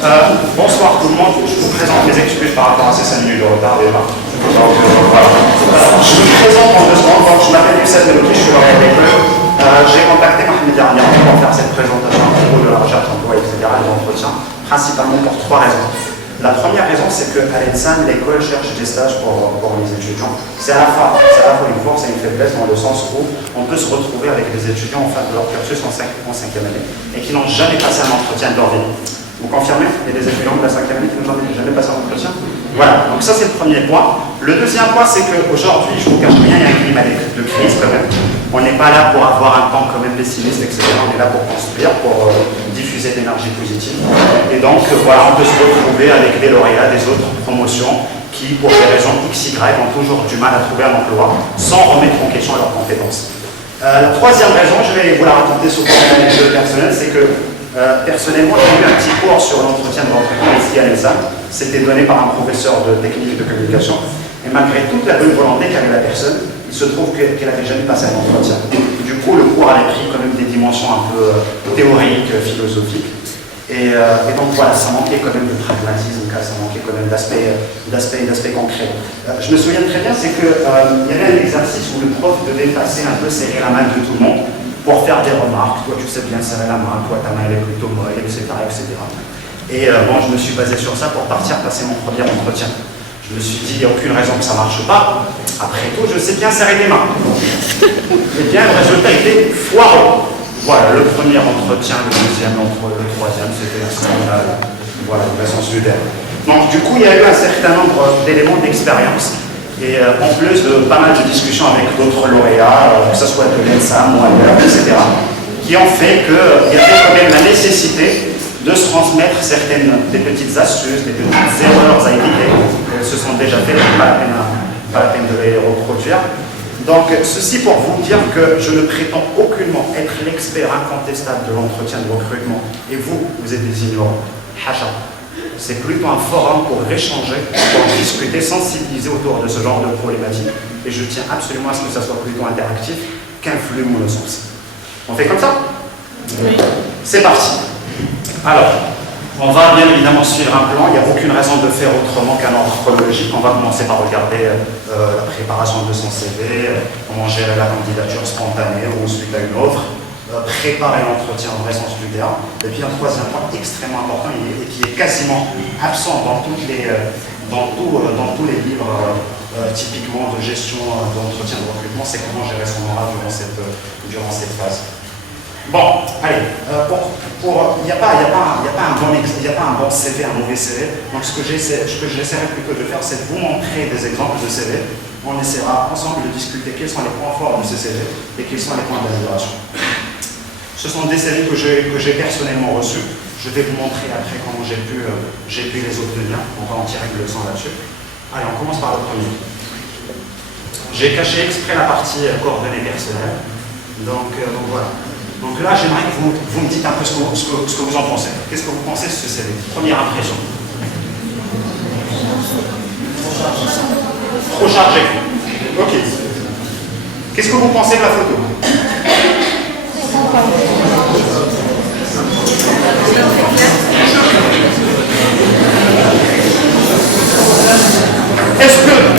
Bonsoir tout le monde, je vous présente mes excuses par rapport à ces 5 minutes de retard déjà. Donc, voilà. Je me présente en 2 secondes, donc je m'appelle Youssef Melouki, je suis lauréat d'école. J'ai contacté Mohamed dernièrement pour faire cette présentation à propos de la recherche d'emploi, etc. et de l'entretien, principalement pour 3 raisons. La première raison, c'est qu'à l'ENSAM, l'école cherche des stages pour les étudiants. C'est à la fois une force et une faiblesse dans le sens où on peut se retrouver avec des étudiants en fin de leur cursus en 5e année et qui n'ont jamais passé un entretien de leur vie. Vous confirmez? Il y a des étudiants de la 5e année qui n'ont jamais passé un entretien? Voilà, donc ça c'est le premier point. Le deuxième point, c'est qu'aujourd'hui, je ne vous cache rien, il y a un climat de crise quand même. On n'est pas là pour avoir un temps quand même pessimiste, etc. On est là pour construire, pour diffuser de l'énergie positive. Et donc, voilà, on peut se retrouver avec des lauréats des autres promotions qui, pour des raisons X, Y, ont toujours du mal à trouver un emploi sans remettre en question leurs compétences. La troisième raison, je vais vous la raconter sous forme d'anecdote personnelle, c'est que personnellement, j'ai eu un petit cours sur l'entretien de recrutement ici à l'ENSAM. C'était donné par un professeur de technique de communication. Et malgré toute la bonne volonté qu'avait la personne, il se trouve qu'elle n'avait jamais passé un entretien. Du coup, le cours avait pris quand même des dimensions un peu théoriques, philosophiques. Et donc voilà, ça manquait quand même de pragmatisme, ça manquait quand même d'aspect concret. Je me souviens très bien, c'est qu'il y avait un exercice où le prof devait passer un peu serrer la main de tout le monde pour faire des remarques. Toi, tu sais bien serrer la main, toi, ta main elle est plutôt molle, etc. etc. Et bon, je me suis basé sur ça pour partir passer mon premier entretien. Je me suis dit, il n'y a aucune raison que ça ne marche pas. Après tout, je sais bien serrer les mains. Et bien, le résultat était foireux. Voilà, le premier entretien, le deuxième, le troisième, c'était un scandale. Voilà, de façon soudaine. Donc, du coup, il y a eu un certain nombre d'éléments d'expérience. Et en plus de pas mal de discussions avec d'autres lauréats, que ce soit de l'ENSAM ou ailleurs, etc., qui ont fait qu'il y avait quand même la nécessité de se transmettre des petites astuces, des petites erreurs à éviter. Elles se sont déjà faites, pas la peine de les reproduire. Donc, ceci pour vous dire que je ne prétends aucunement être l'expert incontestable de l'entretien de recrutement. Et vous êtes des ignorants. Hacha. C'est plutôt un forum pour échanger, pour discuter, sensibiliser autour de ce genre de problématiques. Et je tiens absolument à ce que ça soit plutôt interactif qu'un flux monosens. On fait comme ça? Oui. C'est parti. Alors, on va bien évidemment suivre un plan. Il n'y a aucune raison de faire autrement qu'un ordre chronologique. On va commencer par regarder la préparation de son CV, comment gérer la candidature spontanée ou suite à une offre, préparer l'entretien au vrai sens du terme. Et puis un troisième point extrêmement important et qui est quasiment absent dans tous les livres typiquement de gestion d'entretien de recrutement, c'est comment gérer son moral durant cette phase. Bon, allez, il n'y a pas un bon CV, un mauvais CV. Donc ce que j'essaierai plutôt de faire, c'est de vous montrer des exemples de CV. On essaiera ensemble de discuter quels sont les points forts de ces CV et quels sont les points d'amélioration. Ce sont des CV que j'ai personnellement reçus. Je vais vous montrer après comment j'ai pu les obtenir. On va en tirer une leçon là-dessus. Allez, on commence par le premier. J'ai caché exprès la partie coordonnées personnelles. Donc voilà. Donc là, j'aimerais que vous me dites un peu ce que vous en pensez. Qu'est-ce que vous pensez de ce CV? Première impression. Trop chargé. Ok. Qu'est-ce que vous pensez de la photo?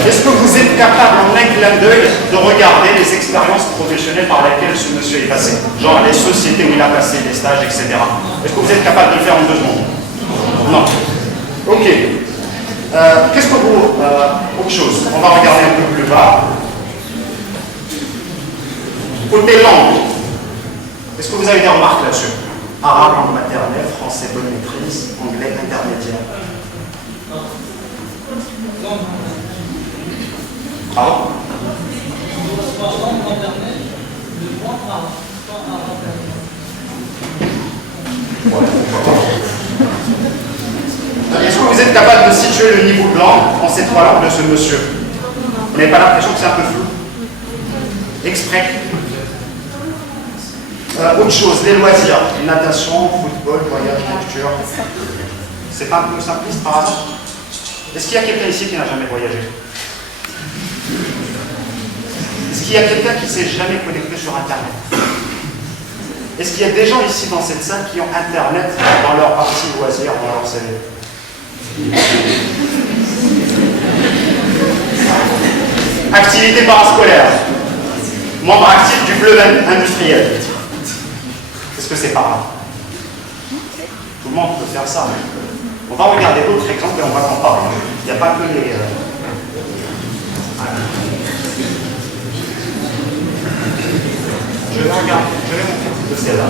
Est-ce que vous êtes capable en un clin d'œil de regarder les expériences professionnelles par lesquelles ce monsieur est passé? Genre les sociétés où il a passé, les stages, etc. Est-ce que vous êtes capable de le faire en 2 secondes? Non. Ok. Qu'est-ce que vous... autre chose. On va regarder un peu plus bas. Côté langue. Est-ce que vous avez des remarques là-dessus? Arabe, langue maternelle, français, bonne maîtrise, anglais, intermédiaire. Pardon? Est-ce que vous êtes capable de situer le niveau de langue en ces 3 langues de ce monsieur? Vous n'avez pas l'impression que c'est un peu flou? Exprès. Autre chose, les loisirs, natation, football, voyage, lecture. C'est pas un peu simpliste par hasard? Est-ce qu'il y a quelqu'un ici qui n'a jamais voyagé? Est-ce qu'il y a quelqu'un qui ne s'est jamais connecté sur Internet? Est-ce qu'il y a des gens ici dans cette salle qui ont Internet dans leur partie loisirs, dans leur CV? Activité parascolaire. Membre actif du club industriel. Est-ce que c'est pas grave? Tout le monde peut faire ça. On va regarder d'autres exemples et on va comparer. Il n'y a pas que les... Je vais regarder, je vais montrer un petit peu celle-là.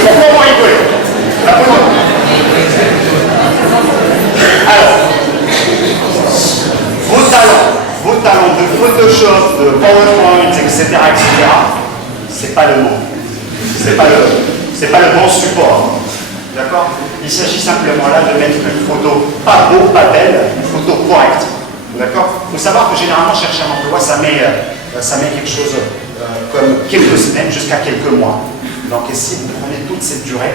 Pourquoi on rigoler? La photo. Alors, vos talents de Photoshop, de PowerPoint, etc., c'est pas le nom. C'est pas le bon support. D'accord? Il s'agit simplement là de mettre une photo pas beau, pas belle, une photo correcte. D'accord? Il faut savoir que généralement, chercher un emploi, ça met quelque chose comme quelques semaines jusqu'à quelques mois. Donc, si vous prenez toute cette durée,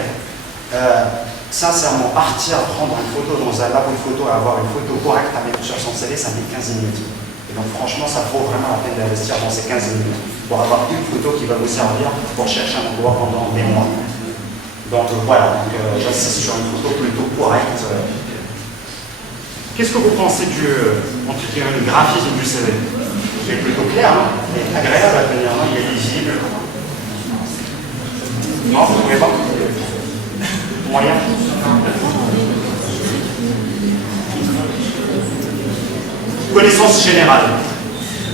sincèrement, partir, prendre une photo dans un labo de photo et avoir une photo correcte à mettre sur son CV, ça met 15 minutes. Et donc, franchement, ça vaut vraiment la peine d'investir dans ces 15 minutes pour avoir une photo qui va vous servir pour chercher un emploi pendant des mois. Donc, voilà, j'insiste sur une photo plutôt correcte. Qu'est-ce que vous pensez du graphisme du CV? Il est plutôt clair, hein? Il est agréable à tenir, hein? Il est lisible. Non, vous ne trouvez pas? Moyen. Connaissance générale.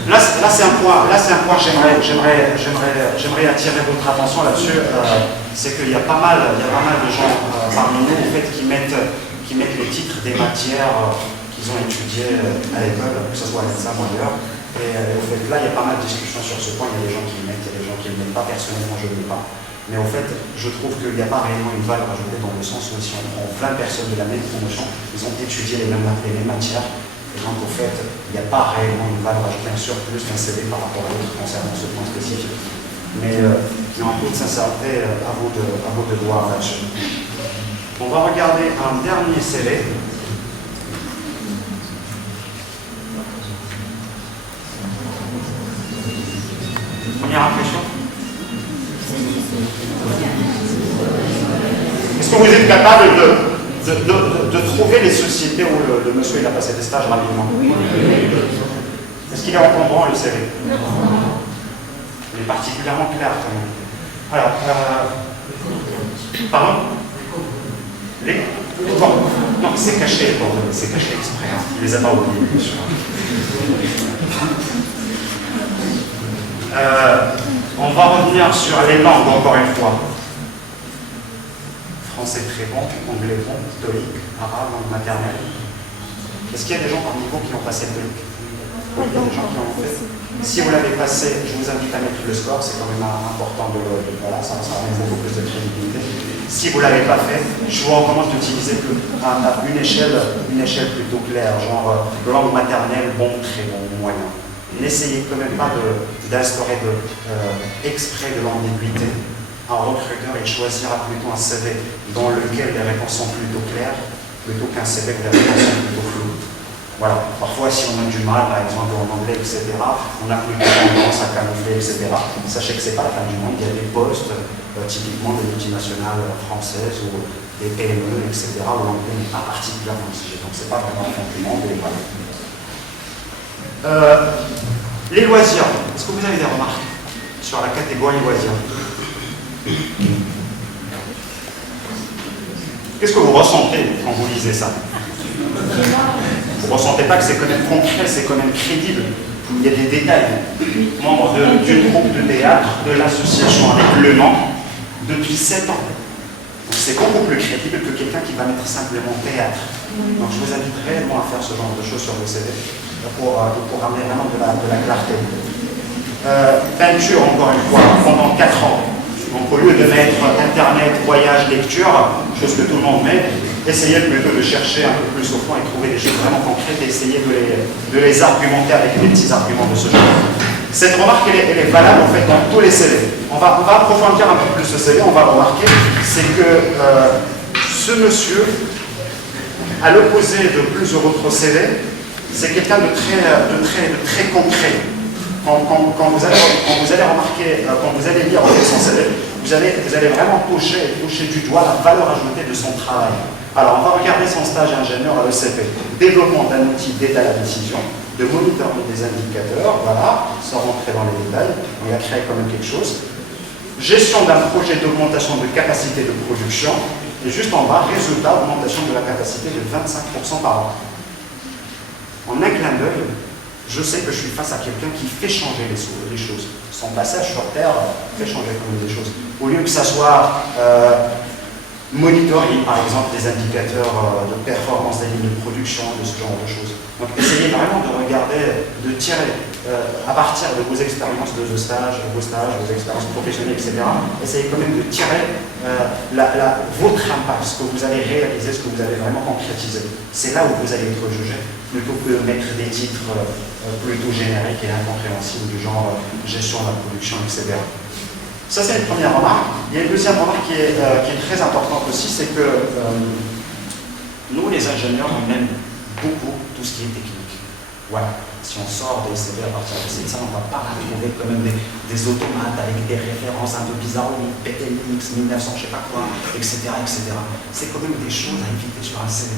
Là c'est un point, j'aimerais attirer votre attention là-dessus. C'est qu'il y a pas mal de gens parmi nous en fait, qui mettent les titres des matières qu'ils ont étudiées à l'école, que ce soit à l'ENSA ou ailleurs. Et au fait, là, il y a pas mal de discussions sur ce point. Il y a des gens qui le mettent, il y a des gens qui ne le mettent pas. Personnellement, je ne le mets pas. Mais au fait, je trouve qu'il n'y a pas réellement une valeur ajoutée dans le sens où si on prend plein de personnes de la même promotion, ils ont étudié les mêmes matières. Et donc, au fait, il n'y a pas réellement une valeur ajoutée, un surplus d'un CV par rapport à l'autre concernant ce point spécifique. Mais en toute sincérité, à vous de voir là-dessus. On va regarder un dernier CV. Première impression. Est-ce que vous êtes capable de trouver les sociétés où le monsieur il a passé des stages rapidement? Est-ce qu'il est encombrant le CV? Il est particulièrement clair quand même. Alors, pardon? Les... Bon, non, c'est caché, c'est caché exprès. Hein. Il les a pas oubliés, bien sûr. On va revenir sur les langues encore une fois. Français très bon, anglais bon, TOEIC, arabe, langue maternelle. Est-ce qu'il y a des gens parmi vous qui ont passé le TOEIC? Oui, il y a des gens qui l'ont fait. Si vous l'avez passé, je vous invite à mettre le score, c'est quand même important voilà, ça amène beaucoup plus de crédibilité. Si vous ne l'avez pas fait, je vous recommande d'utiliser une échelle plutôt claire, genre langue maternelle, bon, très bon, moyen. N'essayez quand même pas d'instaurer exprès de l'ambiguïté. Un recruteur, il choisira plutôt un CV dans lequel les réponses sont plutôt claires, plutôt qu'un CV où les réponses sont plutôt floues. Voilà. Parfois, si on a du mal, par exemple en anglais, etc., on a plutôt tendance à camoufler, etc. Sachez que ce n'est pas la fin du monde, il y a des postes, typiquement des multinationales françaises ou des PME, etc., où l'anglais n'est pas particulièrement exigé. Donc, ce n'est pas vraiment la fin du monde. Et voilà. Les loisirs. Est-ce que vous avez des remarques sur la catégorie loisirs? Qu'est-ce que vous ressentez quand vous lisez ça? Vous ne ressentez pas que c'est quand même concret, c'est quand même crédible? Il y a des détails. Membre d'une troupe de théâtre, de l'association avec Le Mans, depuis 7 ans. C'est beaucoup plus crédible que quelqu'un qui va mettre simplement théâtre. Donc je vous invite réellement à faire ce genre de choses sur vos CV pour amener vraiment de la clarté. Peinture, encore une fois, pendant 4 ans. Donc au lieu de mettre Internet, voyage, lecture, chose que tout le monde met, essayez plutôt de chercher un peu plus au fond et trouver des choses vraiment concrètes et essayer de les argumenter avec des petits arguments de ce genre. Cette remarque, elle est valable en fait dans tous les CV. On va approfondir un peu plus ce CV, on va remarquer, c'est que Ce monsieur, à l'opposé de plusieurs autres CV, c'est quelqu'un de très concret. Quand vous allez remarquer, quand vous allez lire son CV, vous allez vraiment toucher du doigt la valeur ajoutée de son travail. Alors, on va regarder son stage ingénieur à l'ECP. Développement d'un outil d'aide à la décision, de monitoring des indicateurs, voilà, sans rentrer dans les détails, on a créé quand même quelque chose. Gestion d'un projet d'augmentation de capacité de production, et juste en bas, résultat, augmentation de la capacité de 25% par an. En un clin d'œil, je sais que je suis face à quelqu'un qui fait changer les choses. Son passage sur Terre fait changer quand même des choses. Au lieu que ça soit monitorer, par exemple, des indicateurs de performance des lignes de production, de ce genre de choses. Donc, essayez vraiment de regarder, de tirer, à partir de vos expériences de vos stages, vos expériences professionnelles, etc., essayez quand même de tirer votre impact, ce que vous allez réaliser, ce que vous allez vraiment concrétiser. C'est là où vous allez être jugé, plutôt que de mettre des titres plutôt génériques et incompréhensibles du genre gestion de la production, etc. Ça, c'est une première remarque. Il y a une deuxième remarque qui est très importante aussi, c'est que nous, les ingénieurs, on aime beaucoup tout ce qui est technique. Voilà. Si on sort des CV à partir de ça, on ne va pas retrouver quand même des automates avec des références un peu bizarres, PTLX, 1900, je ne sais pas quoi, etc. etc. C'est quand même des choses à éviter sur un CV.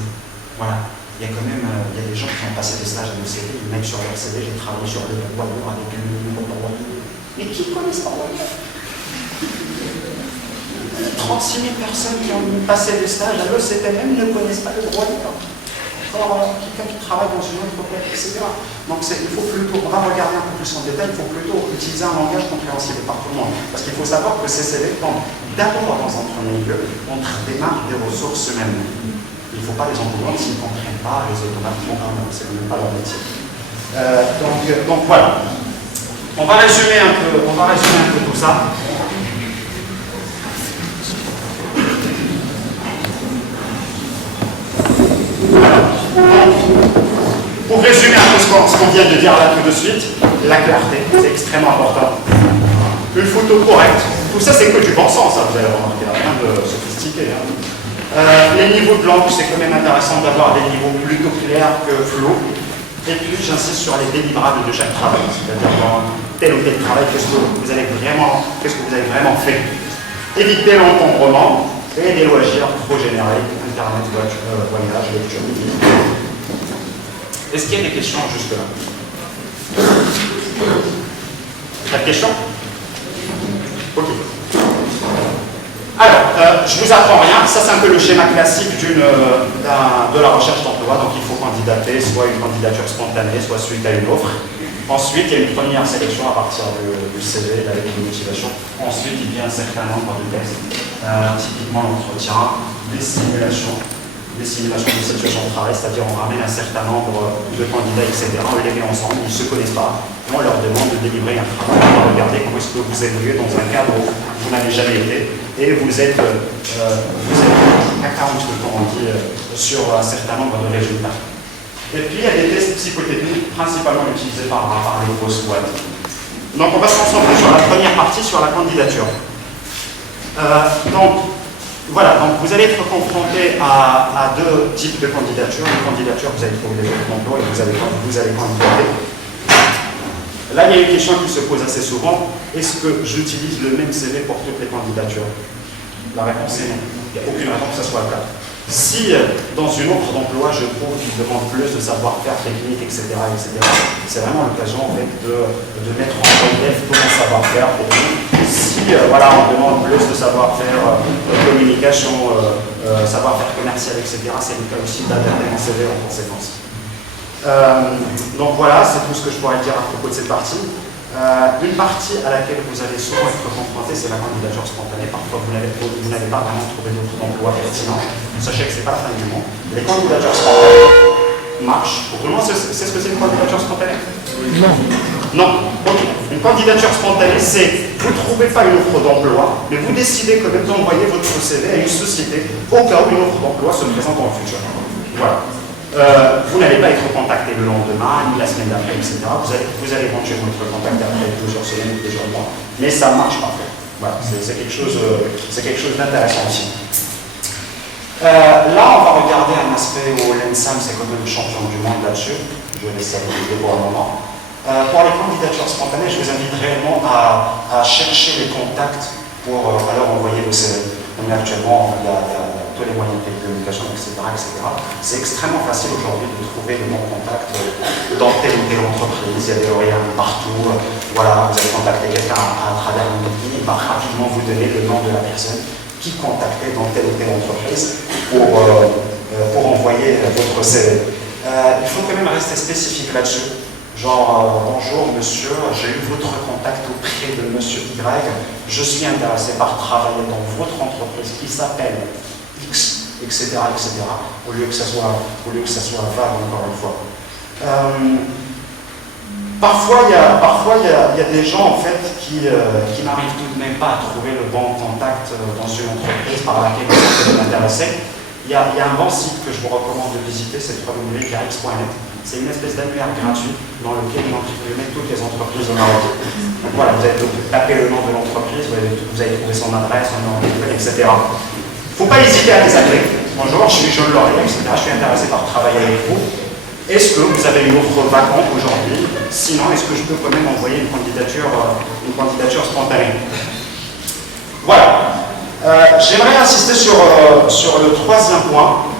Voilà. Il y a quand même des gens qui ont passé des stages à nos CV, ils mettent sur leur CV, j'ai travaillé sur des royaumes avec un numéro de royaume. Mais qui connaissent pas royaume? 36 000 personnes qui ont passé des stages à l'ECTM ne connaissent pas le droit d'État. Encore quelqu'un qui travaille dans une entreprise, etc. Donc il faut plutôt, on va regarder un peu plus en détail, il faut plutôt utiliser un langage compréhensible par tout le monde. Parce qu'il faut savoir que ces CV tombent d'abord dans un premier lieu contre des marques des ressources humaines. Il ne faut pas les embrouiller s'ils ne comprennent pas les automates, c'est même pas leur métier. Donc voilà. On va résumer un peu tout ça. Pour résumer un peu ce qu'on vient de dire là tout de suite, la clarté, c'est extrêmement important. Une photo correcte, tout ça c'est que du bon sens, vous allez remarquer, rien de sophistiqué. Les niveaux de langue, c'est quand même intéressant d'avoir des niveaux plutôt clairs que flous. Et puis j'insiste sur les délivrables de chaque travail, c'est-à-dire dans tel ou tel travail, qu'est-ce que vous avez vraiment fait. Éviter l'encombrement et des loisirs trop génériques, internet, voyage, lecture, musique. Est-ce qu'il y a des questions jusque-là? Pas de questions? Ok. Alors, je ne vous apprends rien, ça c'est un peu le schéma classique de la recherche d'emploi, donc il faut candidater, soit une candidature spontanée, soit suite à une offre. Ensuite, il y a une première sélection à partir du CV, la lettre de motivation. Ensuite, il y a un certain nombre de tests, typiquement l'entretien, des simulations de situation de travail, c'est-à-dire on ramène un certain nombre de candidats, etc. On les met ensemble, ils ne se connaissent pas, et on leur demande de délivrer un travail, on va regarder comment est-ce que vous évoluez dans un cadre où vous n'avez jamais été, et vous êtes account, comme on dit, sur un certain nombre de résultats. Et puis il y a des tests psychotechniques, principalement utilisés par les grosses boîtes. Donc on va se concentrer sur la première partie, sur la candidature. Voilà, donc vous allez être confronté à deux types de candidatures. Une candidature, vous allez trouver des offres d'emploi et vous allez candidater. Là, il y a une question qui se pose assez souvent. Est-ce que j'utilise le même CV pour toutes les candidatures? La réponse est non. Il n'y a aucune raison que ce soit le cas. Si dans une offre d'emploi, je trouve qu'il demande plus de savoir-faire technique, etc., c'est vraiment l'occasion en fait, de mettre en relief tout mon savoir-faire technique. Si on demande plus de savoir-faire communication, savoir-faire commercial, etc., c'est le cas aussi d'adapter mon CV en conséquence. Donc voilà, c'est tout ce que je pourrais dire à propos de cette partie. Une partie à laquelle vous allez souvent être confronté, c'est la candidature spontanée. Parfois, vous n'avez pas vraiment trouvé d'autres emplois pertinents. Sachez que ce n'est pas la fin du monde. Les candidatures spontanées marchent. Tout le monde sait ce que c'est une candidature spontanée? Non. Non. Ok. Une candidature spontanée, c'est vous ne trouvez pas une offre d'emploi, mais vous décidez quand même d'envoyer votre CV à une société au cas où une offre d'emploi se présente dans le futur. Voilà. Vous n'allez pas être contacté le lendemain, ni la semaine d'après, etc. Vous allez éventuellement être contacté après plusieurs semaines ou plusieurs mois. Mais ça marche parfait. Voilà, c'est quelque chose d'intéressant aussi. Là, on va regarder un aspect où l'ENSAM, c'est quand même champion du monde là-dessus. Je vais laisser le pour un moment. Pour les candidatures spontanées, je vous invite réellement à chercher les contacts pour alors envoyer vos CV. On est actuellement, il y a tous les moyens de communication, etc. C'est extrêmement facile aujourd'hui de trouver le bon contact dans telle ou telle entreprise. Il y a des lauréats partout. Voilà, vous allez contacter quelqu'un à travers LinkedIn, il va rapidement vous donner le nom de la personne qui contactait dans telle ou telle entreprise pour envoyer votre CV. Il faut quand même rester spécifique là-dessus. Genre, bonjour monsieur, j'ai eu votre contact auprès de monsieur Y, je suis intéressé par travailler dans votre entreprise qui s'appelle X, etc., etc., au lieu que ça soit vague encore une fois. Parfois, il y a des gens en fait qui n'arrivent tout de même pas à trouver le bon contact dans une entreprise par laquelle ils sont intéressés. Il y a un bon site que je vous recommande de visiter, c'est www.carix.net. C'est une espèce d'annuaire gratuit dans lequel il met toutes les entreprises au Maroc. Donc voilà, vous allez taper le nom de l'entreprise, vous allez trouver son adresse, son nom de téléphone, etc. Il ne faut pas hésiter à les appeler. Bonjour, je suis John Laurier, etc. Je suis intéressé par travailler avec vous. Est-ce que vous avez une offre vacante aujourd'hui? Sinon, est-ce que je peux quand même envoyer une candidature spontanée? Voilà. J'aimerais insister sur le troisième point.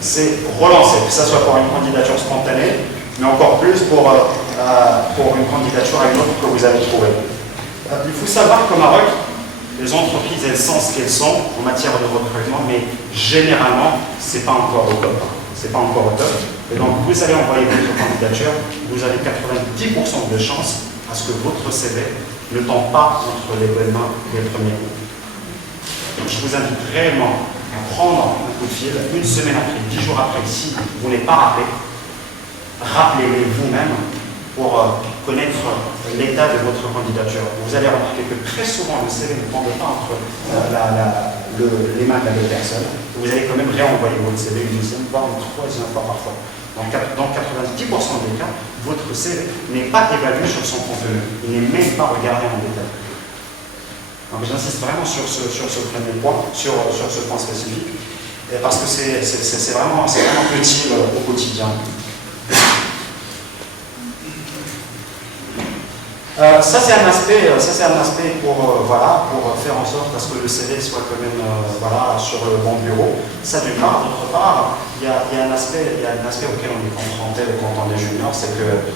C'est relancer, que ce soit pour une candidature spontanée, mais encore plus pour une candidature à une offre que vous avez trouvée. Il faut savoir qu'au Maroc, les entreprises, elles sont ce qu'elles sont en matière de recrutement, mais généralement, c'est pas encore au top. C'est pas encore au top. Et donc, vous allez envoyer votre candidature, vous avez 90% de chances à ce que votre CV ne tombe pas entre les bonnes mains des premiers coups. Donc, je vous invite réellement à prendre un coup de fil, une semaine après, 10 jours après, si vous n'êtes pas rappelé, rappelez-les vous-même pour connaître l'état de votre candidature. Vous allez remarquer que très souvent, le CV ne tombe pas entre les mains de la personne. Vous allez quand même réenvoyer votre CV une deuxième, voire une troisième fois parfois. Dans 90% des cas, votre CV n'est pas évalué sur son contenu. Il n'est même pas regardé en détail. Donc j'insiste vraiment sur ce premier point, sur ce point spécifique, parce que c'est vraiment utile au quotidien. Ça c'est un aspect pour faire en sorte à ce que le CV soit quand même sur le bon bureau. Ça d'une part. D'autre part, il y a un aspect auquel on est confronté quand on est junior, c'est que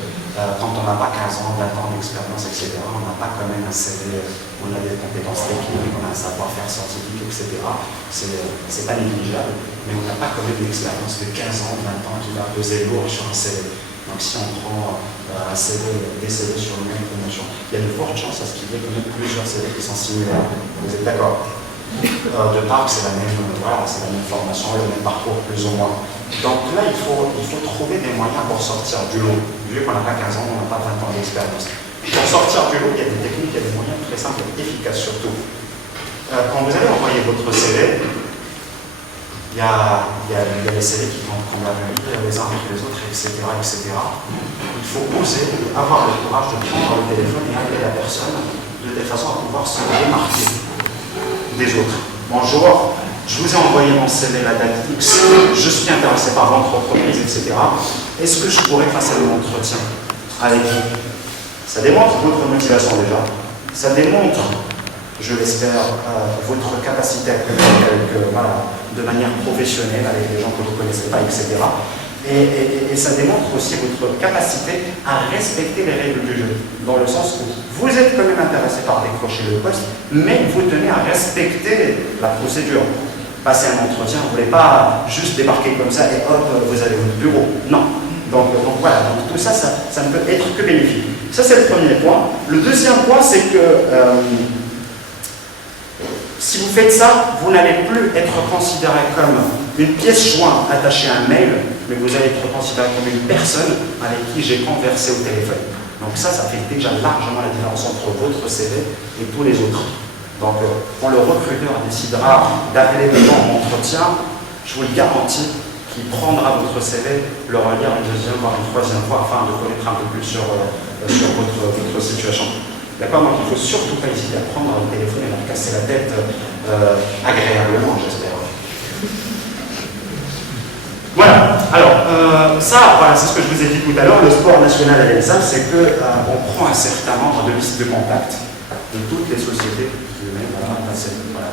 quand on n'a pas 15 ans, 20 ans d'expérience, etc., on n'a pas quand même un CV, on a des compétences techniques, on a un savoir-faire scientifique, etc. C'est pas négligeable, mais on n'a pas quand même l'expérience de 15 ans, 20 ans qui va peser lourd sur un CV. Donc si on prend un CV, des CV sur une même promotion, il y a de fortes chances à ce qu'il y ait quand même plusieurs CV qui sont similaires. Vous êtes d'accord? De part que c'est la même formation, le même parcours plus ou moins. Donc là, il faut trouver des moyens pour sortir du lot. Vu qu'on n'a pas 15 ans, on n'a pas 20 ans d'expérience. Pour sortir du lot, il y a des techniques, il y a des moyens très simples et efficaces surtout. Quand vous allez envoyer votre CV, il y a les CV qui tombent comme la nuit, les uns avec les autres, etc., etc. Il faut oser avoir le courage de prendre le téléphone et appeler la personne de telle façon à pouvoir se démarquer des autres. Bonjour, je vous ai envoyé mon CV la date X, je suis intéressé par votre entreprise, etc. Est-ce que je pourrais passer un entretien avec vous? Ça démontre votre motivation déjà. Ça démontre, je l'espère, votre capacité à communiquer de manière professionnelle avec des gens que vous ne connaissez pas, etc. Et ça démontre aussi votre capacité à respecter les règles du jeu, dans le sens où vous êtes quand même intéressé par décrocher le poste, mais vous tenez à respecter la procédure. Passer un entretien, vous ne voulez pas juste débarquer comme ça et hop, vous avez votre bureau. Non. Donc voilà, donc tout ça, ça ne peut être que bénéfique. Ça, c'est le premier point. Le deuxième point, c'est que si vous faites ça, vous n'allez plus être considéré comme une pièce jointe attachée à un mail, mais vous allez être considéré comme une personne avec qui j'ai conversé au téléphone. Donc ça fait déjà largement la différence entre votre CV et tous les autres. Donc quand le recruteur décidera d'appeler les gens en entretien, je vous le garantis qu'il prendra votre CV, le relire une deuxième, voire une troisième fois, afin de connaître un peu plus sur votre situation. D'accord? Donc il ne faut surtout pas hésiter à prendre le téléphone et leur casser la tête agréablement, j'espère. Alors, ça, voilà, c'est ce que je vous ai dit tout à l'heure. Le sport national à l'ENSAM, c'est qu'on prend un certain nombre de listes de contacts de toutes les sociétés, voilà,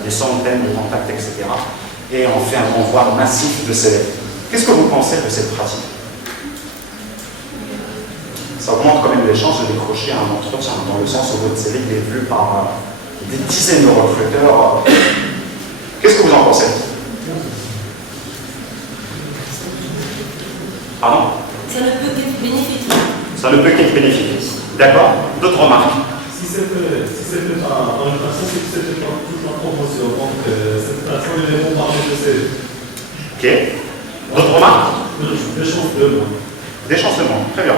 des centaines de contacts, etc. Et on fait un renvoi massif de CV. Qu'est-ce que vous pensez de cette pratique? Ça augmente quand même les chances de décrocher un entretien, dans le sens où votre CV est vu par des dizaines de recruteurs. Qu'est-ce que vous en pensez? Pardon? Ça ne peut qu'être bénéfique. Ça ne peut qu'être bénéfique. D'accord? D'autres remarques? Si c'était pas en façon, si c'était pas toute la promotion, donc cette façon, ils vont parler de CV. Ok. D'autres remarques? Des changements. Des changements, très bien.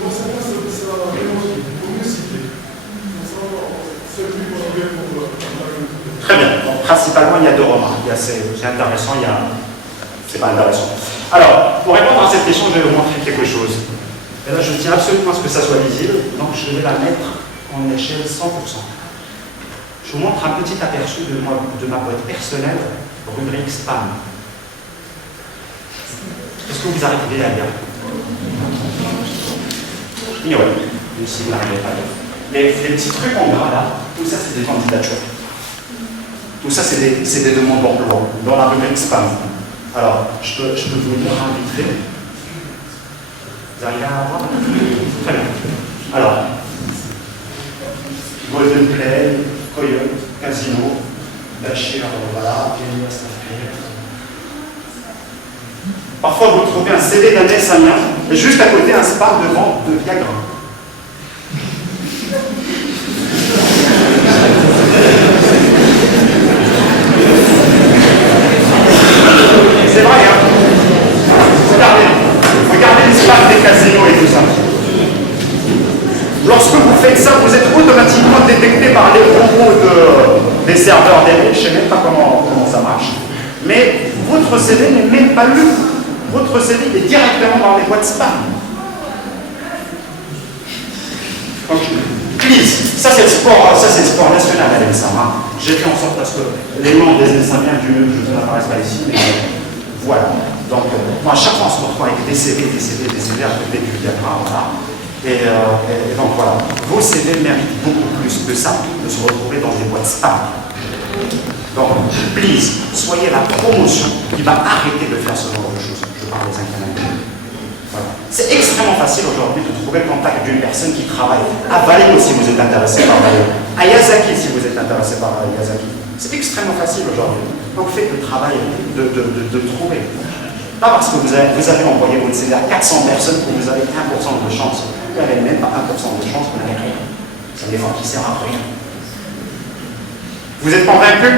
Pour certains, ça va mieux citer. C'est plus motivé pour Très bien. Donc, principalement, il y a deux remarques. C'est intéressant, c'est pas intéressant. Alors, pour répondre à cette question, je vais vous montrer quelque chose. Et là, je tiens absolument à ce que ça soit visible, donc je vais la mettre en échelle 100%. Je vous montre un petit aperçu de ma boîte personnelle, rubrique spam. Est-ce que vous arrivez à lire? Ignorez. Si vous n'arrivez pas à lire. Les petits trucs en gras là, tout ça c'est des candidatures. Tout ça c'est des demandes d'emploi dans la rubrique spam. Alors, je peux vous lire vite fait. Vous arrivez à voir? Très bien. Alors, Golden Play, Coyote, Casino, Bachir, voilà, parfois vous trouvez un CV d'un Essamien et juste à côté un spam de vente de Viagra. C'est vrai, hein? Regardez les spams des casinos et tout ça. Lorsque vous faites ça, vous êtes automatiquement détecté par les robots des serveurs des mails. Je ne sais même pas comment ça marche. Mais votre CV n'est même pas lu. Votre CV est directement dans les boîtes spam. Donc, please, ça c'est le sport national à l'ENSAM. J'ai fait en sorte parce que les noms des Ensamiens du mieux que je ne apparaissent pas ici, mais voilà. Donc, moi, à chaque fois, on se retrouve avec des CV à côté du diagramme, voilà. Et donc, voilà. Vos CV méritent beaucoup plus que ça, de se retrouver dans des boîtes spam. Donc, please, soyez la promotion qui va arrêter de faire ce genre de choses. Je parle des incanalités. Voilà. C'est extrêmement facile aujourd'hui de trouver le contact d'une personne qui travaille à Vallejo si vous êtes intéressé par Vallejo, à Yazaki si vous êtes intéressé par Yazaki. C'est extrêmement facile aujourd'hui. Donc faites le travail de trouver. Pas parce que vous avez envoyé votre CV à 400 personnes que vous avez 1% de chance. Vous n'avez même pas 1% de chance, vous n'avez rien. C'est un effort qui sert à rien. Vous êtes convaincus?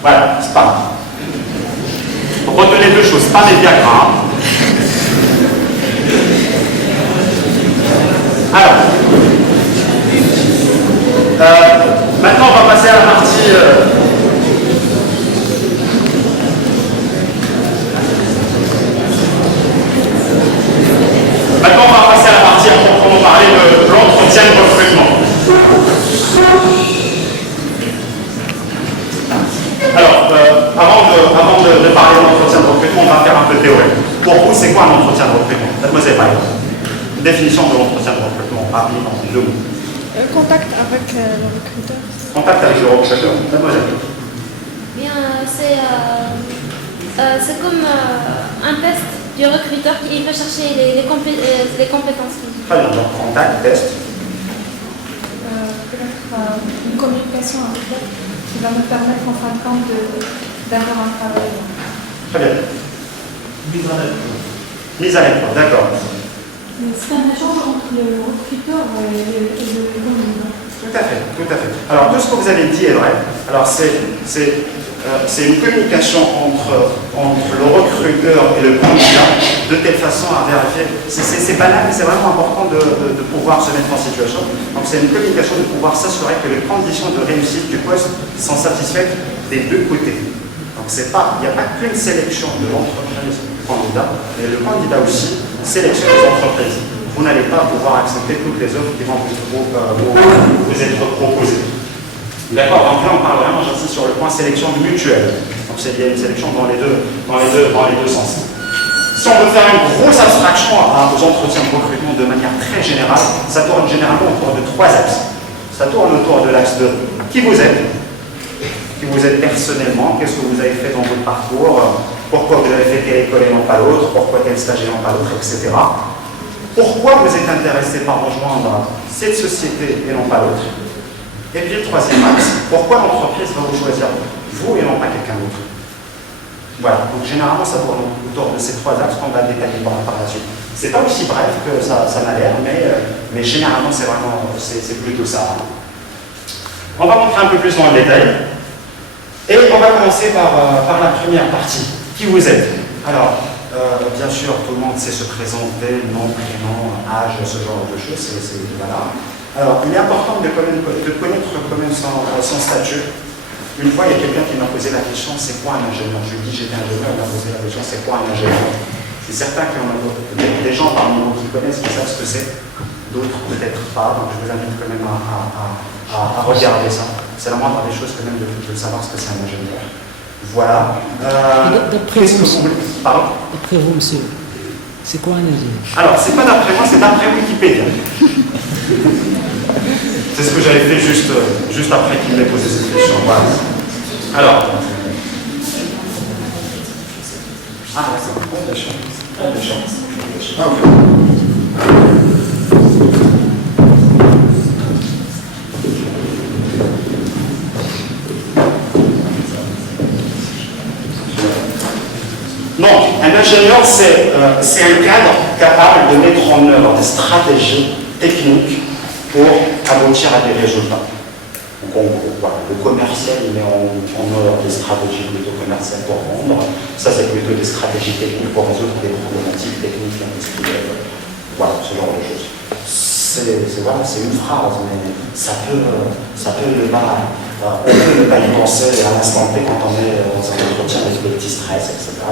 Voilà, spam. Retenez deux choses, spam et diagramme. Alors, maintenant on va passer à la partie à proprement parler de l'entretien de recrutement. Alors, avant de parler de l'entretien de recrutement, on va faire un peu de théorie. Pour vous, c'est quoi un entretien de recrutement? Mademoiselle Baye, définition de l'entretien de recrutement, rapide, en 2 mots. Contact avec le recruteur. Contact avec le recruteur. Mademoiselle. Bien, c'est comme un test du recruteur qui va chercher les compétences. Très bien, donc contact, test. Peut-être une communication avec elle qui va me permettre en fin de compte d'avoir un travail. Très bien. Mise à l'épreuve. Mise à l'épreuve, d'accord. C'est un échange entre le recruteur et le candidat. Tout à fait, tout à fait. Alors, tout ce que vous avez dit est vrai. Alors, c'est une communication entre le recruteur et le candidat de telle façon à vérifier. C'est banal, mais c'est vraiment important de pouvoir se mettre en situation. Donc, c'est une communication de pouvoir s'assurer que les conditions de réussite du poste sont satisfaites des deux côtés. Donc, il n'y a pas qu'une sélection de l'entreprise du candidat, mais le candidat aussi sélectionne les entreprises. Vous n'allez pas pouvoir accepter toutes les offres qui vont vous être proposées. D'accord, donc là on parle vraiment, j'insiste sur le point sélection mutuelle. Donc il y a une sélection dans les deux sens. Si on veut faire une grosse abstraction aux entretiens de recrutement de manière très générale, ça tourne généralement autour de 3 axes. Ça tourne autour de l'axe de qui vous êtes personnellement, qu'est-ce que vous avez fait dans votre parcours, pourquoi vous avez fait telle école et non pas l'autre, pourquoi tel stage et non pas l'autre, etc. Pourquoi vous êtes intéressé par rejoindre cette société et non pas l'autre. Et puis le troisième axe, pourquoi l'entreprise va vous choisir vous et non pas quelqu'un d'autre. Voilà, donc généralement ça tourne autour de ces 3 axes qu'on va détailler par la suite. C'est pas aussi bref que ça m'a l'air, mais généralement c'est plutôt ça. On va rentrer un peu plus dans le détail. Et on va commencer par la première partie. Qui vous êtes? Alors, bien sûr, tout le monde sait se présenter, nom, prénom, âge, ce genre de choses. Voilà. Alors, il est important de connaître quand même son statut. Une fois, il y a quelqu'un qui m'a posé la question, c'est quoi un ingénieur? Je lui ai dit, j'étais ingénieur, il m'a posé la question, c'est quoi un ingénieur? C'est certain qu'il y en a des gens parmi nous qui connaissent, qui savent ce que c'est, d'autres peut-être pas, donc je vous invite quand même à regarder ça. C'est la moindre des choses quand même de savoir ce que c'est un ingénieur. Voilà. D'après vous, pardon? D'après vous, monsieur, c'est quoi un ingénieur? Alors, c'est pas d'après moi, c'est d'après Wikipédia. C'est ce que j'avais fait juste après qu'il m'ait posé cette question. Voilà. Alors. Ah, d'accord. Donc, un ingénieur, c'est un cadre capable de mettre en œuvre des stratégies techniques pour aboutir à des résultats. Donc, en gros, voilà, le commercial, il met en œuvre des stratégies plutôt commerciales pour vendre. Ça, c'est plutôt des stratégies techniques pour résoudre des problématiques techniques industrielles. Voilà, ce genre de choses. C'est une phrase, mais ça peut ne pas, on peut ne pas y penser à l'instant T quand on est dans un entretien avec des petits stress, etc.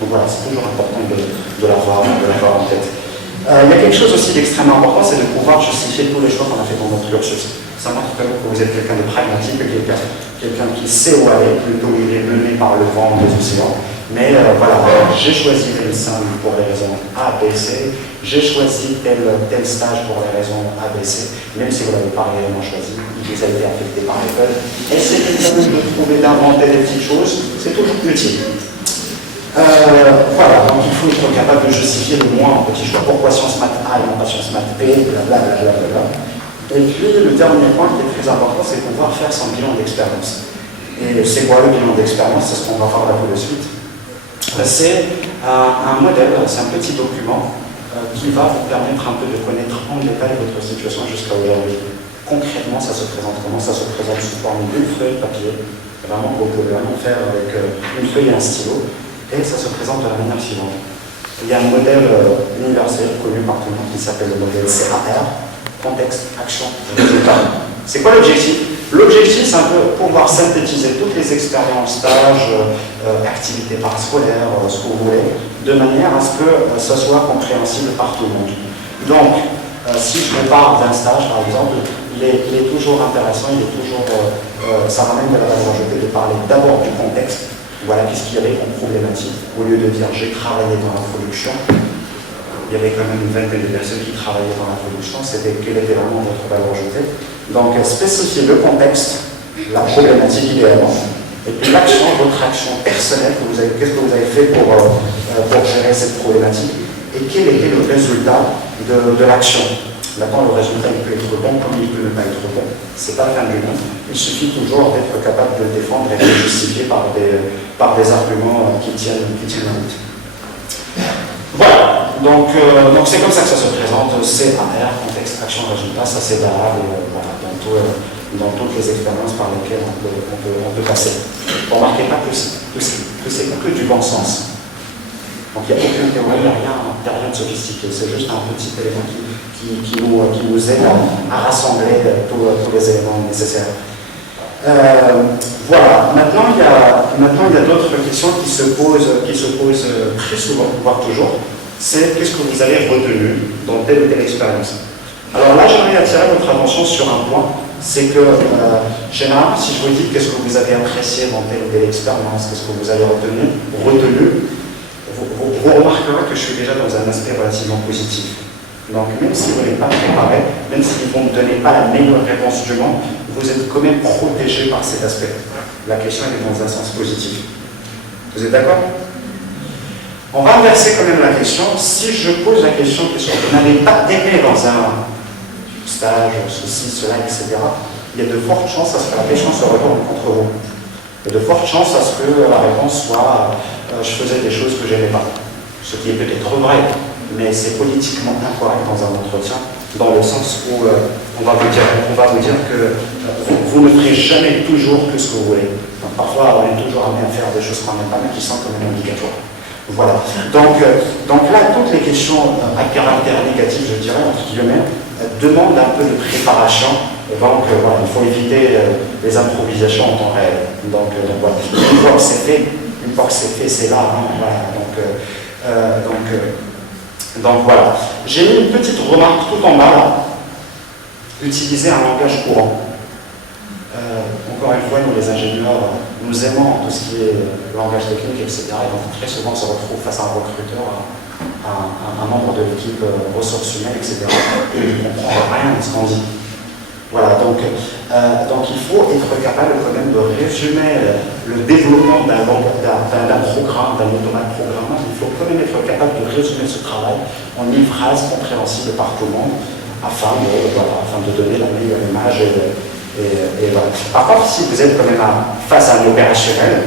Donc voilà, c'est toujours important de l'avoir en tête. Il y a quelque chose aussi d'extrêmement important, c'est de pouvoir justifier tous les choix qu'on a fait dans notre cursus. Ça montre quand même que vous êtes quelqu'un de pragmatique, quelqu'un qui sait où aller, plutôt il est mené par le vent des océans. Mais voilà, j'ai choisi l'ENSAM pour les raisons A, B, C. J'ai choisi tel stage pour les raisons A, B, C. Même si vous ne l'avez pas réellement choisi, il vous a été affecté par l'école. Essayez quand même de trouver, d'inventer des petites choses, c'est toujours utile. Voilà, donc il faut être capable de justifier le moins en petit choix. Pourquoi sciences maths A et non pas sciences maths B, blablabla. Et puis le dernier point qui est très important, c'est de pouvoir faire son bilan d'expérience. Et c'est quoi le bilan d'expérience? C'est ce qu'on va voir là tout de suite. C'est un modèle, c'est un petit document qui va vous permettre un peu de connaître en détail votre situation jusqu'à aujourd'hui. Concrètement, ça se présente comment? Ça se présente sous forme d'une feuille papier. Vraiment, vous pouvez vraiment faire avec une feuille et un stylo. Et ça se présente de la manière suivante. Il y a un modèle universel connu par tout le monde qui s'appelle le modèle CAR, contexte, action, résultat. C'est quoi l'objectif? L'objectif, c'est un peu pouvoir synthétiser toutes les expériences, stages, activités parascolaires, ce que vous voulez, de manière à ce que ça soit compréhensible par tout le monde. Donc, si je vous parle d'un stage, par exemple, il est toujours intéressant, ça ramène de la valeur ajoutée de parler d'abord du contexte. Voilà, qu'est-ce qu'il y avait comme problématique. Au lieu de dire j'ai travaillé dans la production, il y avait quand même une vingtaine de personnes qui travaillaient dans la production, c'était quelle était vraiment votre valeur ajoutée. Donc spécifier le contexte, la problématique idéalement, et puis l'action, votre action personnelle, qu'est-ce que vous avez fait pour gérer cette problématique, et quel était le résultat de l'action. Maintenant, le résultat, il peut être bon comme il peut ne pas être bon. C'est pas la fin du monde. Il suffit toujours d'être capable de le défendre et de le justifier par des arguments qui tiennent la route. Voilà. Donc c'est comme ça que ça se présente. CAR, contexte, action, résultat. Ça, c'est valable voilà, dans toutes les expériences par lesquelles on peut passer. Remarquez pas que c'est que du bon sens. Donc il n'y a aucune théorie, il n'y a rien de sophistiqué. C'est juste un petit élément qui nous aide à rassembler tous les éléments nécessaires. Voilà, maintenant il y a d'autres questions qui se posent très souvent, voire toujours. C'est qu'est-ce que vous avez retenu dans telle ou telle expérience. Alors là, j'aimerais attirer votre attention sur un point, c'est que généralement, si je vous dis qu'est-ce que vous avez apprécié dans telle ou telle expérience, qu'est-ce que vous avez retenu, vous remarquerez que je suis déjà dans un aspect relativement positif. Donc même si vous n'êtes pas préparé, même si vous ne donnez pas la meilleure réponse du monde, vous êtes quand même protégé par cet aspect. La question est dans un sens positif. Vous êtes d'accord? On va inverser quand même la question. Si je pose la question, qu'est-ce que vous n'avez pas aimé dans un stage, ceci, cela, etc., il y a de fortes chances à ce que la question se retourne contre vous. Il y a de fortes chances à ce que la réponse soit je faisais des choses que je n'aimais pas. Ce qui est peut-être vrai, mais c'est politiquement incorrect dans un entretien, dans le sens où on va vous dire que vous ne ferez jamais toujours que ce que vous voulez. Donc, parfois, on est toujours amené à faire des choses qu'on n'aime pas, mais qui sont quand même obligatoires. Voilà. Donc là, toutes les questions à caractère négatif, je dirais, entre guillemets, demandent un peu de préparation. Donc voilà, il faut éviter les improvisations en temps réel. Donc voilà. Une fois que c'est fait, c'est là. Hein, voilà. Donc voilà. J'ai mis une petite remarque tout en bas là. Utiliser un langage courant. Encore une fois, nous les ingénieurs, nous aimons tout ce qui est langage technique, etc. Et donc très souvent, on se retrouve face à un recruteur, un membre de l'équipe ressources humaines, etc. Et il ne comprend rien de ce qu'on dit. Voilà, donc il faut être capable quand même de résumer le développement d'un programme, d'un automate programmeur. Il faut quand même être capable de résumer ce travail en une phrase compréhensible par tout le monde afin de donner la meilleure image. Et voilà. Par contre, si vous êtes quand même face à un opérationnel,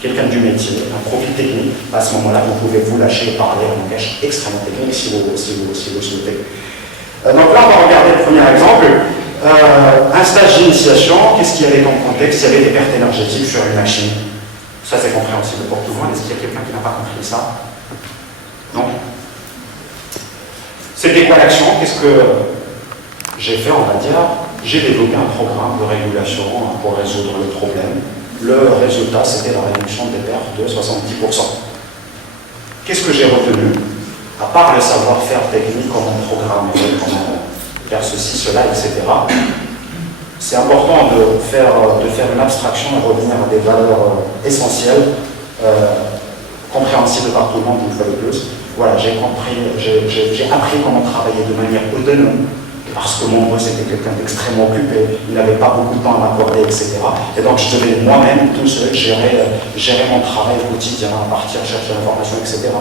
quelqu'un du métier, un profil technique, à ce moment-là, vous pouvez vous lâcher et parler en langage extrêmement technique si vous souhaitez. Donc là, on va regarder le premier exemple. Un stage d'initiation, qu'est-ce qu'il y avait dans le contexte? Il y avait des pertes énergétiques sur une machine. Ça, c'est compréhensible pour tout le monde. Est-ce qu'il y a quelqu'un qui n'a pas compris ça? Non? C'était quoi l'action? Qu'est-ce que j'ai fait, on va dire? J'ai développé un programme de régulation pour résoudre le problème. Le résultat, c'était la réduction des pertes de 70%. Qu'est-ce que j'ai retenu? À part le savoir-faire technique, comment programmer, comment faire ceci, cela, etc. C'est important de faire une abstraction et revenir à des valeurs essentielles, compréhensibles par tout le monde une fois de plus. Voilà, j'ai appris comment travailler de manière autonome, parce que mon boss était quelqu'un d'extrêmement occupé, il n'avait pas beaucoup de temps à m'accorder, etc. Et donc je devais moi-même, tout seul, gérer mon travail quotidien, partir chercher l'information, etc.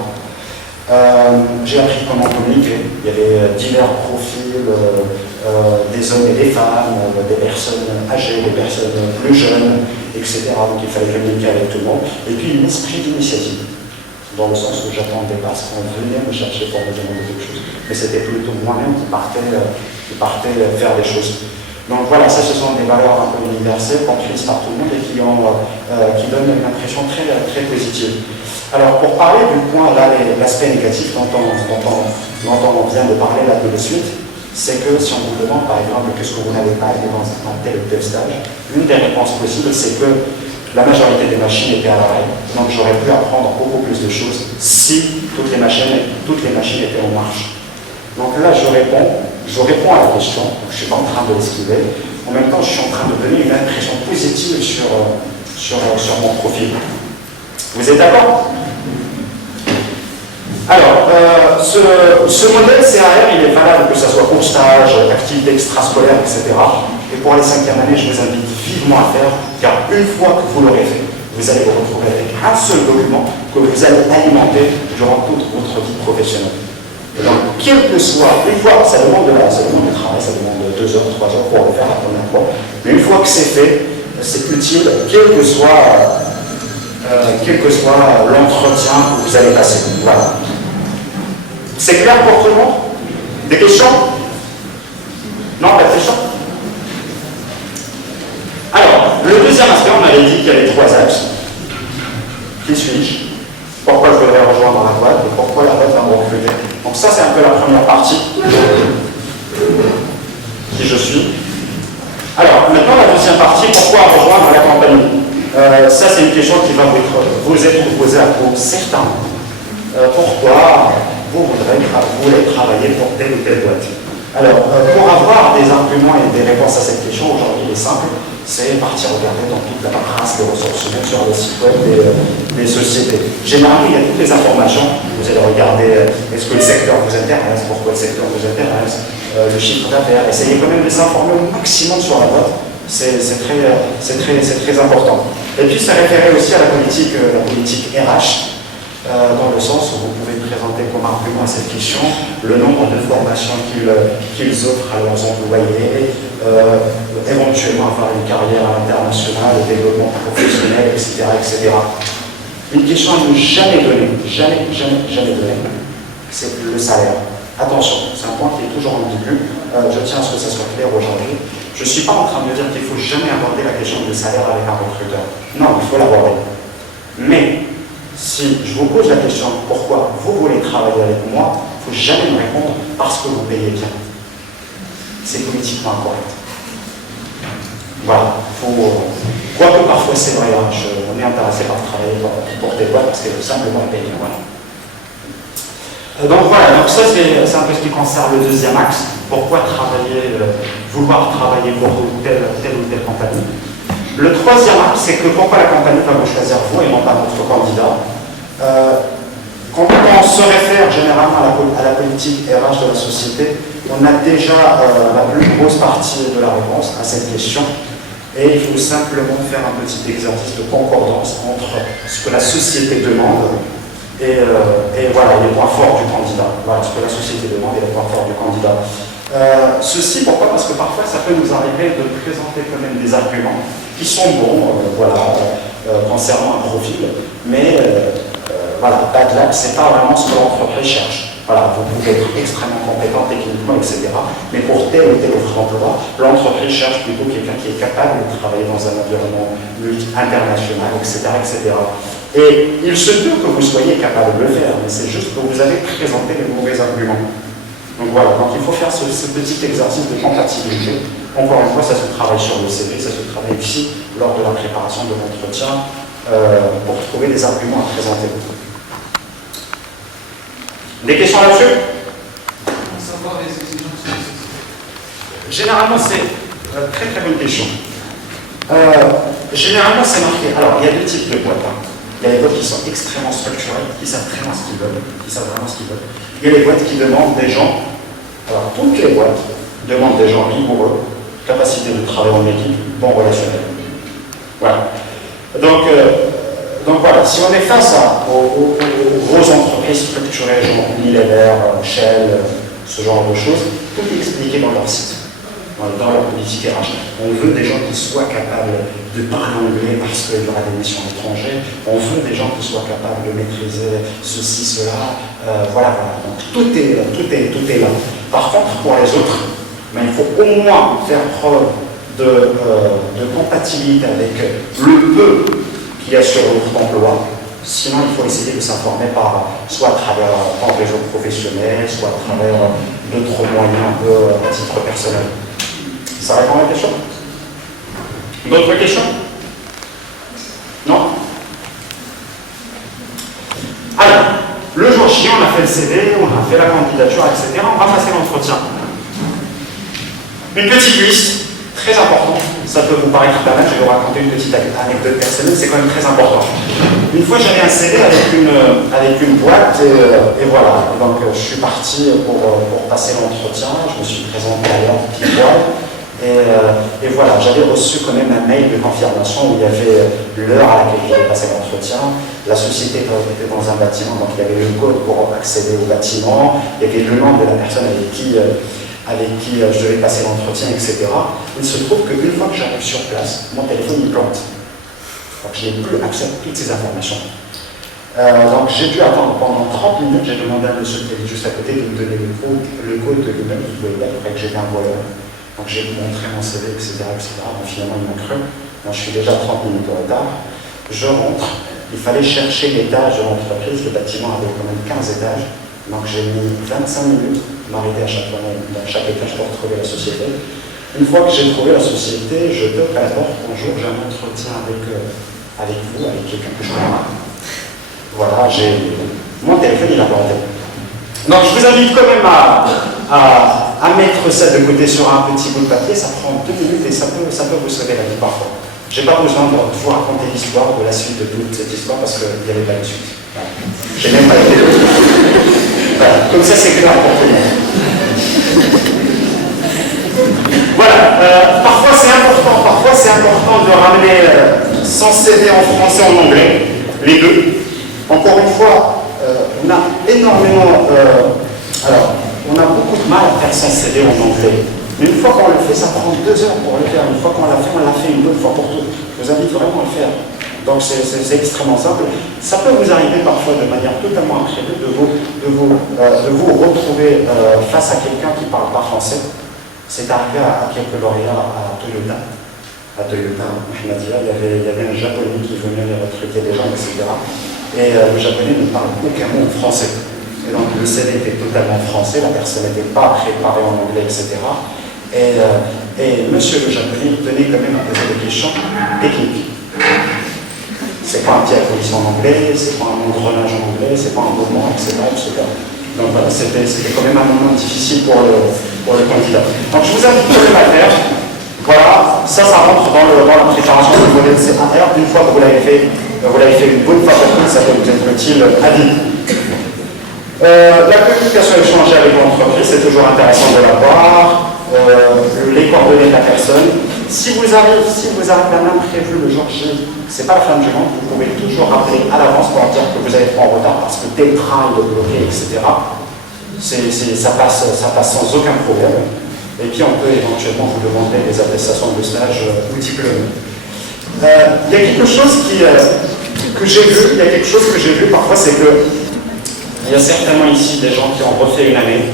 J'ai appris comment communiquer. Il y avait divers profils, des hommes et des femmes, des personnes âgées, des personnes plus jeunes, etc. Donc il fallait communiquer avec tout le monde. Et puis un esprit d'initiative, dans le sens où j'attendais pas ce qu'on venait me chercher pour me demander quelque chose. Mais c'était plutôt moi-même qui partais faire des choses. Donc voilà, ça ce sont des valeurs un peu universelles, comprises par tout le monde et qui donnent une impression très, très positive. Alors pour parler du point là, l'aspect négatif dont on vient de parler là tout de suite, c'est que si on vous demande par exemple qu'est-ce que vous n'avez pas aimé dans tel ou tel stage, une des réponses possibles c'est que la majorité des machines étaient à l'arrêt, donc j'aurais pu apprendre beaucoup plus de choses si toutes les machines étaient en marche. Donc là je réponds à la question, donc, je ne suis pas en train de l'esquiver, en même temps je suis en train de donner une impression positive sur mon profil. Vous êtes d'accord? Alors, ce modèle CAR, il est valable que ce soit pour stage, activité extrascolaire, etc. Et pour les 5e années, je vous invite vivement à faire, car une fois que vous l'aurez fait, vous allez vous retrouver avec un seul document que vous allez alimenter durant toute votre vie professionnelle. Et donc, quel que soit, une fois, ça demande du travail, ça demande 2 heures, 3 heures pour le faire la première fois. Mais une fois que c'est fait, c'est utile, quel que soit l'entretien que vous allez passer. Voilà. C'est clair pour tout le monde? Des questions? Non, pas de questions? Alors, le deuxième aspect, on avait dit qu'il y avait 3 axes. Qui suis-je? Pourquoi je voudrais rejoindre la boîte et pourquoi la boîte va me recruter? Donc ça, c'est un peu la première partie. Qui je suis. Alors, maintenant, la deuxième partie, pourquoi rejoindre la compagnie? Ça, c'est une question qui va vous être posée à pour certains. Pourquoi vous voulez travailler pour telle ou telle boîte? Alors, pour avoir des arguments et des réponses à cette question, aujourd'hui, il est simple, c'est partir regarder dans toute la paperasse des ressources humaines sur les sites web des sociétés. Généralement, il y a toutes les informations. Vous allez regarder est-ce que le secteur vous intéresse, pourquoi le secteur vous intéresse, le chiffre d'affaires. Essayez quand même de s'informer au maximum sur la boîte. C'est très important. Et puis, ça référait aussi à la politique RH. Dans le sens où vous pouvez présenter comme argument à cette question le nombre de formations qu'ils offrent à leurs employés, éventuellement avoir une carrière internationale, le développement professionnel, etc., etc. Une question à ne jamais donner, jamais donner, c'est le salaire. Attention, c'est un point qui est toujours ambigu, je tiens à ce que ça soit clair aujourd'hui. Je ne suis pas en train de dire qu'il ne faut jamais aborder la question du salaire avec un recruteur. Non, il faut l'aborder. Mais si je vous pose la question pourquoi vous voulez travailler avec moi, il ne faut jamais me répondre parce que vous payez bien. C'est politiquement incorrect. Voilà. Quoique parfois c'est vrai, on est intéressé par travailler pour tes boîtes parce que simplement payer. Voilà. Donc voilà, donc ça c'est un peu ce qui concerne le deuxième axe. Pourquoi vouloir travailler pour telle ou telle compagnie. Le troisième axe, c'est que pourquoi la compagnie va vous choisir vous et non pas votre candidat. Quand on se réfère généralement à la politique RH de la société, on a déjà la plus grosse partie de la réponse à cette question. Et il faut simplement faire un petit exercice de concordance entre ce que la société demande et voilà, les points forts du candidat. Voilà, ce que la société demande et les points forts du candidat. Ceci, pourquoi? Parce que parfois, ça peut nous arriver de présenter quand même des arguments qui sont bons, concernant un profil, mais voilà, bad luck, c'est pas vraiment ce que l'entreprise cherche. Voilà, vous pouvez être extrêmement compétent techniquement, etc. Mais pour telle ou telle offre d'emploi, l'entreprise cherche plutôt quelqu'un qui est capable de travailler dans un environnement international, etc., etc. Et il se peut que vous soyez capable de le faire, mais c'est juste que vous avez présenté les mauvais arguments. Donc voilà, donc il faut faire ce petit exercice de compatibilité. Encore une fois, ça se travaille sur le CV, ça se travaille ici lors de la préparation de l'entretien pour trouver des arguments à présenter. Des questions là-dessus? Savoir les exigences. Généralement, c'est très très bonne question. Généralement, c'est marqué. Alors, il y a deux types de boîtes. Il y a les boîtes qui sont extrêmement structurées, qui savent très bien ce qu'ils veulent, qui savent vraiment ce qu'ils veulent. Il y a les boîtes qui demandent des gens. Alors, toutes les boîtes demandent des gens rigoureux, capacité de travailler en équipe, bon relationnel. Voilà. Donc voilà, si on est face aux grosses entreprises structurées, genre Unilever, Shell, ce genre de choses, tout est expliqué dans leur site, dans leur politique RH. On veut des gens qui soient capables de parler anglais parce qu'il y aura des missions à l'étranger. On veut des gens qui soient capables de maîtriser ceci, cela. Voilà. Donc tout est là. Par contre, pour les autres, il faut au moins faire preuve de compatibilité avec le peu qu'il y a sur l'offre d'emploi. Sinon, il faut essayer de s'informer soit à travers un réseau professionnel, soit à travers d'autres moyens un peu à titre personnel. Ça répond à la question? D'autres questions? Non? Alors, le jour J, on a fait le CV, on a fait la candidature, etc. On va passer l'entretien. Une petite liste. Très important, ça peut vous paraître banal, je vais vous raconter une petite anecdote personnelle, c'est quand même très important. Une fois j'avais un CV avec une boîte et voilà, donc je suis parti pour passer l'entretien, je me suis présenté à leur petite boîte et voilà, j'avais reçu quand même un mail de confirmation où il y avait l'heure à laquelle j'allais passer l'entretien, la société était dans un bâtiment, donc il y avait le code pour accéder au bâtiment, il y avait le nom de la personne avec qui je devais passer l'entretien, etc. Il se trouve qu'une fois que j'arrive sur place, mon téléphone il plante. Donc je n'ai plus accès à toutes ces informations. Donc j'ai dû attendre pendant 30 minutes, j'ai demandé à monsieur qui était juste à côté de me donner le code de lui-même, qui voulait pas que j'étais un voleur. Donc j'ai montré mon CV, etc. Donc finalement il m'a cru. Donc je suis déjà 30 minutes en retard. Je rentre, il fallait chercher l'étage de l'entreprise, le bâtiment avait quand même 15 étages. Donc j'ai mis 25 minutes, m'arrêter à chaque fois dans chaque étage pour trouver la société. Une fois que j'ai trouvé la société, je toque à la porte. Bonjour, j'ai un entretien avec vous, avec quelqu'un que je connais. Voilà, mon téléphone il a planté. Donc je vous invite quand même à à mettre ça de côté sur un petit bout de papier, ça prend 2 minutes et ça peut vous sauver la vie parfois. J'ai pas besoin de vous raconter l'histoire de la suite de toute cette histoire parce qu'il n'y avait pas de suite. Voilà. J'ai même pas été. Voilà. Comme ça, c'est clair pour tout le monde. Voilà. Parfois, c'est important de ramener son CV en français et en anglais, les deux. Encore une fois, on a énormément. On a beaucoup de mal à faire son CV en anglais. Mais une fois qu'on le fait, ça prend 2 heures pour le faire. Une fois qu'on l'a fait une bonne fois pour toutes. Je vous invite vraiment à le faire. Donc c'est extrêmement simple. Ça peut vous arriver parfois de manière totalement imprévue de vous retrouver face à quelqu'un qui ne parle pas français. C'est arrivé à quelques lauréats à Toyota. Ahmadiyya, il y avait un japonais qui venait recruter des gens, etc. Et le japonais ne parle aucun mot français. Et donc le CV était totalement français, la personne n'était pas préparée en anglais, etc. Et monsieur le japonais tenait quand même à poser des questions techniques. C'est pas un diaconis en anglais, c'est pas un engrenage en anglais, c'est pas un mouvement, etc. Donc voilà, c'était quand même un moment difficile pour le candidat. Donc je vous invite quand même à faire. Voilà, ça rentre dans la préparation du modèle C1R. Une fois que vous l'avez fait une bonne fois pour toutes, ça peut vous être utile à vie. La communication échangée avec l'entreprise, c'est toujours intéressant de la voir. Les coordonnées de la personne. Si vous arrivez à l'imprévu le jour J, c'est pas la fin du monde, vous pouvez toujours rappeler à l'avance pour dire que vous allez être en retard parce que tel train est bloqué, etc. Ça passe sans aucun problème. Et puis on peut éventuellement vous demander des attestations de stage ou diplôme. Il y a quelque chose que j'ai vu parfois, c'est que il y a certainement ici des gens qui ont refait une année.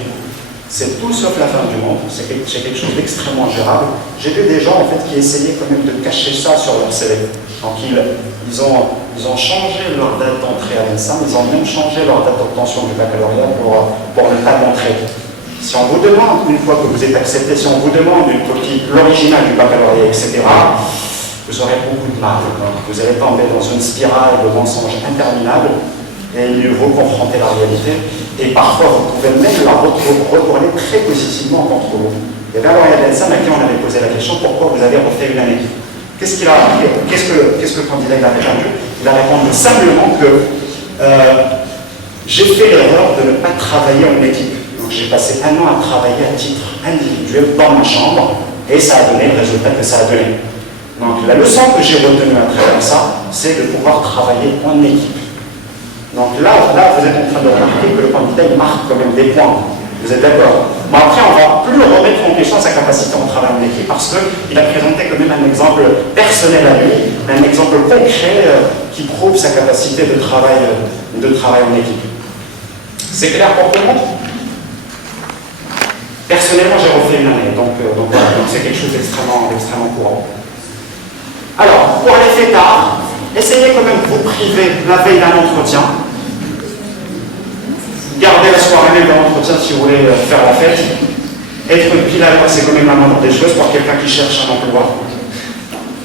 C'est tout sauf la fin du monde. C'est quelque chose d'extrêmement gérable. J'ai vu des gens en fait qui essayaient quand même de cacher ça sur leur CV. Donc ils ont changé leur date d'entrée à l'ENSAM, ils ont même changé leur date d'obtention du baccalauréat pour ne pas montrer. Si on vous demande, une fois que vous êtes accepté, si on vous demande une copie, l'original du baccalauréat, etc., vous aurez beaucoup de mal. Donc vous allez tomber dans une spirale de mensonges interminable et mieux vous confronter à la réalité. Et parfois, vous pouvez même la retourner très positivement contre vous. Il y avait un lauréat de l'ENSAM à qui on avait posé la question pourquoi vous avez refait une année. Qu'est-ce que le candidat a répondu? Il a répondu simplement que j'ai fait l'erreur de ne pas travailler en équipe. J'ai passé 1 an à travailler à titre individuel dans ma chambre et ça a donné le résultat que ça a donné. Donc la leçon que j'ai retenue à travers ça, c'est de pouvoir travailler en équipe. Donc là, vous êtes en train de remarquer que le candidat il marque quand même des points. Vous êtes d'accord? Mais après, on ne va plus remettre en question sa capacité en travail en équipe parce qu'il a présenté quand même un exemple personnel à lui, un exemple concret qui prouve sa capacité de travail en équipe. C'est clair pour tout le monde? Personnellement, j'ai refait une année, donc voilà, c'est quelque chose d'extrêmement courant. Alors, pour les fêtards, essayez quand même de vous priver la veille d'un entretien. Gardez la soirée même de l'entretien si vous voulez faire la fête. Être pile à l'heure, c'est quand même la moindre des choses pour quelqu'un qui cherche un emploi.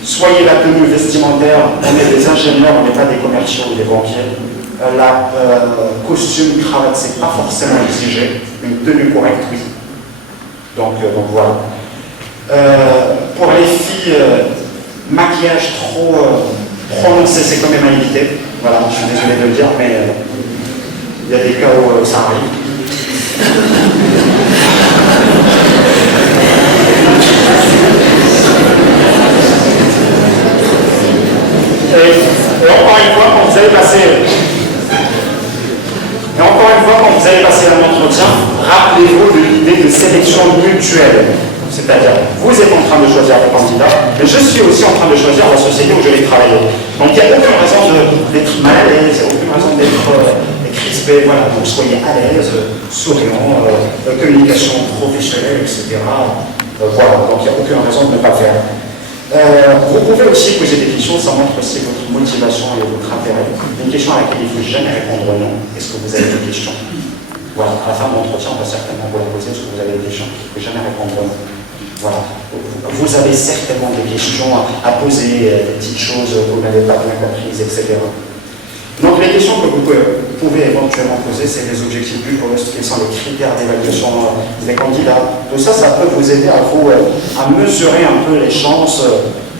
Soyez la tenue vestimentaire, on est des ingénieurs, on n'est pas des commerciaux ou des banquiers. La costume, cravate, c'est pas forcément exigé. Une tenue correcte, oui. Donc voilà. Pour les filles, maquillage trop prononcé, c'est quand même à éviter. Voilà, je suis désolé de le dire, mais il y a des cas où ça arrive. Et encore une fois, quand vous allez passer un entretien, rappelez-vous de l'idée de sélection mutuelle. C'est-à-dire, vous êtes en train de choisir vos candidats, mais je suis aussi en train de choisir la société où je vais travailler. Donc il n'y a aucune raison d'être mal à l'aise, aucune raison d'être crispé. Voilà, donc soyez à l'aise, souriant, communication professionnelle, etc. Voilà, donc il n'y a aucune raison de ne pas faire. Vous pouvez aussi poser des questions, ça montre aussi votre motivation et votre intérêt. Une question à laquelle il ne faut jamais répondre non. Est-ce que vous avez des questions? Voilà, à la fin de l'entretien, on va certainement vous la poser. Est-ce que vous avez des questions? Il ne faut jamais répondre non. Voilà. Vous avez certainement des questions à poser, des petites choses que vous n'avez pas bien comprises, etc. Donc les questions que vous pouvez éventuellement poser, c'est les objectifs du poste, quels sont les critères d'évaluation des candidats. Tout ça, ça peut vous aider à mesurer un peu les chances,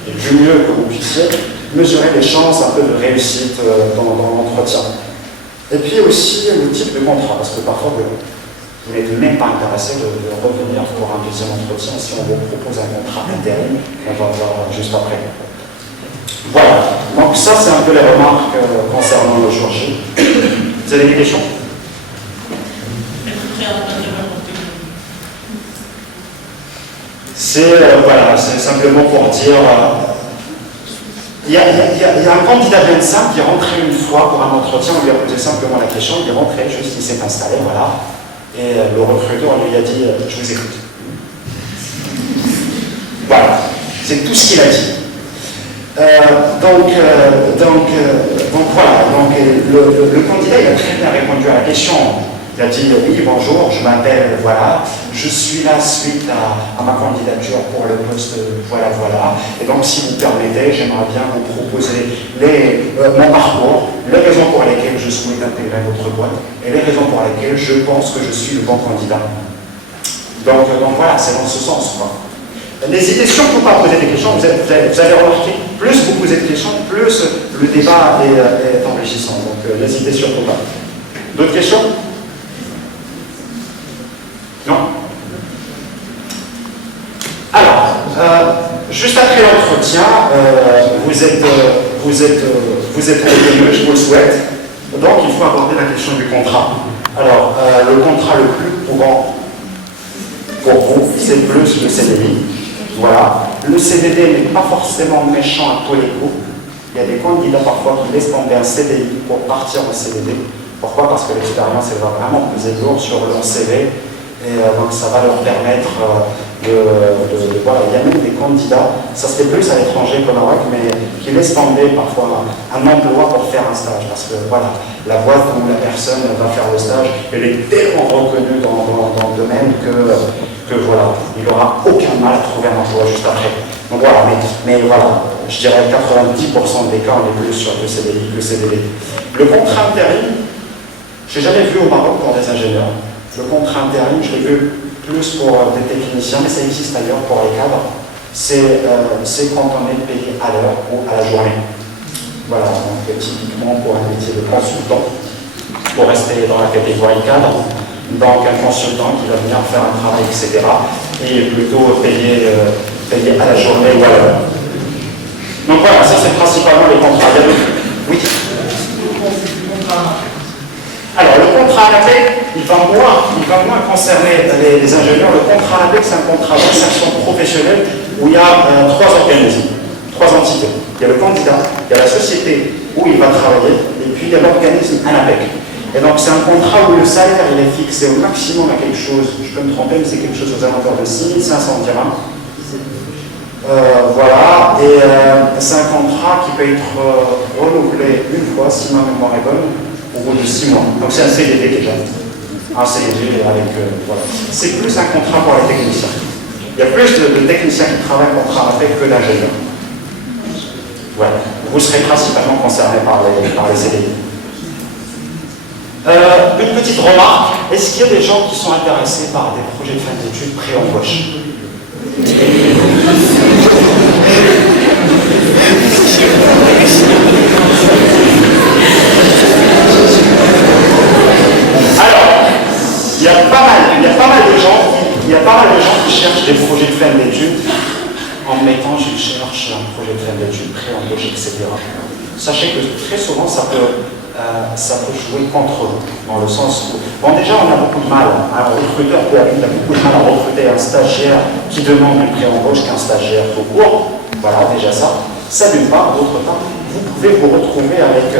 du mieux que vous puissiez, mesurer les chances un peu de réussite dans l'entretien. Et puis aussi le type de contrat, parce que parfois vous n'êtes même pas intéressé de revenir pour un deuxième entretien si on vous propose un contrat intérim, on va voir juste après. Voilà, donc ça c'est un peu les remarques concernant le jour J. Vous avez des questions? C'est voilà, c'est simplement pour dire, il y a un candidat 25 qui est rentré une fois pour un entretien, on lui a posé simplement la question, il est rentré, juste il s'est installé, voilà, et le recruteur lui a dit, je vous écoute. Voilà, c'est tout ce qu'il a dit. Donc voilà, le candidat il a très bien répondu à la question. Il a dit oui, bonjour, je m'appelle, voilà, je suis là suite à ma candidature pour le poste, voilà. Et donc si vous permettez, j'aimerais bien vous proposer mon parcours, les raisons pour lesquelles je souhaite intégrer votre boîte et les raisons pour lesquelles je pense que je suis le bon candidat. Donc voilà, c'est dans ce sens, quoi. N'hésitez surtout pas à poser des questions, vous allez remarquer, plus vous posez de questions, plus le débat est enrichissant. Donc n'hésitez surtout pas. D'autres questions? Non? Alors, juste après l'entretien, vous êtes revenu, je vous le souhaite. Donc il faut aborder la question du contrat. Alors, le contrat le plus courant pour vous, c'est plus le CDI. Voilà. Le CDD n'est pas forcément méchant à tous les coups. Il y a des candidats parfois qui laissent tomber un CDI pour partir en CDD. Pourquoi? Parce que l'expérience, elle va vraiment peser lourd sur leur CV. Et donc ça va leur permettre voilà, il y a même des candidats, ça se fait plus à l'étranger qu'au Maroc, mais qui laissent tomber parfois un emploi pour faire un stage, parce que voilà, la boîte où la personne va faire le stage, elle est tellement reconnue dans le domaine que voilà, il n'aura aucun mal à trouver un emploi juste après. Donc voilà, mais voilà, je dirais 90% des cas, on est plus sur le CDI que le CDD. Le contrat intérim, je n'ai jamais vu au Maroc pour des ingénieurs. Le contrat intérim, je l'ai vu plus pour des techniciens, mais ça existe ailleurs pour les cadres. C'est quand on est payé à l'heure ou à la journée. Voilà, donc typiquement pour un métier de consultant, pour rester dans la catégorie cadre, donc un consultant qui va venir faire un travail, etc. Et plutôt payé à la journée ou à l'heure. Donc voilà, ça c'est principalement les contrats. Oui. Alors, le contrat à l'APEC, il va moins concerner les ingénieurs. Le contrat à l'APEC, c'est un contrat d'insertion professionnelle où il y a trois organismes, trois entités. Il y a le candidat, il y a la société où il va travailler, et puis il y a l'organisme à l'APEC. Et donc, c'est un contrat où le salaire il est fixé au maximum à quelque chose, je peux me tromper, mais c'est quelque chose aux alentours de 6500 dirhams. Voilà, et c'est un contrat qui peut être renouvelé une fois, si ma mémoire est bonne, au bout de 6 mois. Donc c'est un CDD déjà. Un CDD avec... voilà. C'est plus un contrat pour les techniciens. Il y a plus de techniciens qui travaillent contrat avec que d'ingénieurs. Voilà. Vous serez principalement concernés par les CDD. Une petite remarque. Est-ce qu'il y a des gens qui sont intéressés par des projets de fin d'études pré-embauche? Alors, il y a pas mal de gens qui cherchent des projets de fin d'études en mettant je cherche un projet de fin d'études, pré-embauche, etc. Sachez que très souvent ça peut jouer contre vous, dans le sens où, bon déjà on a beaucoup de mal, un recruteur peut avoir beaucoup de mal à recruter un stagiaire qui demande une pré-embauche qu'un stagiaire tout court, voilà déjà ça d'une part, d'autre part, vous pouvez vous retrouver avec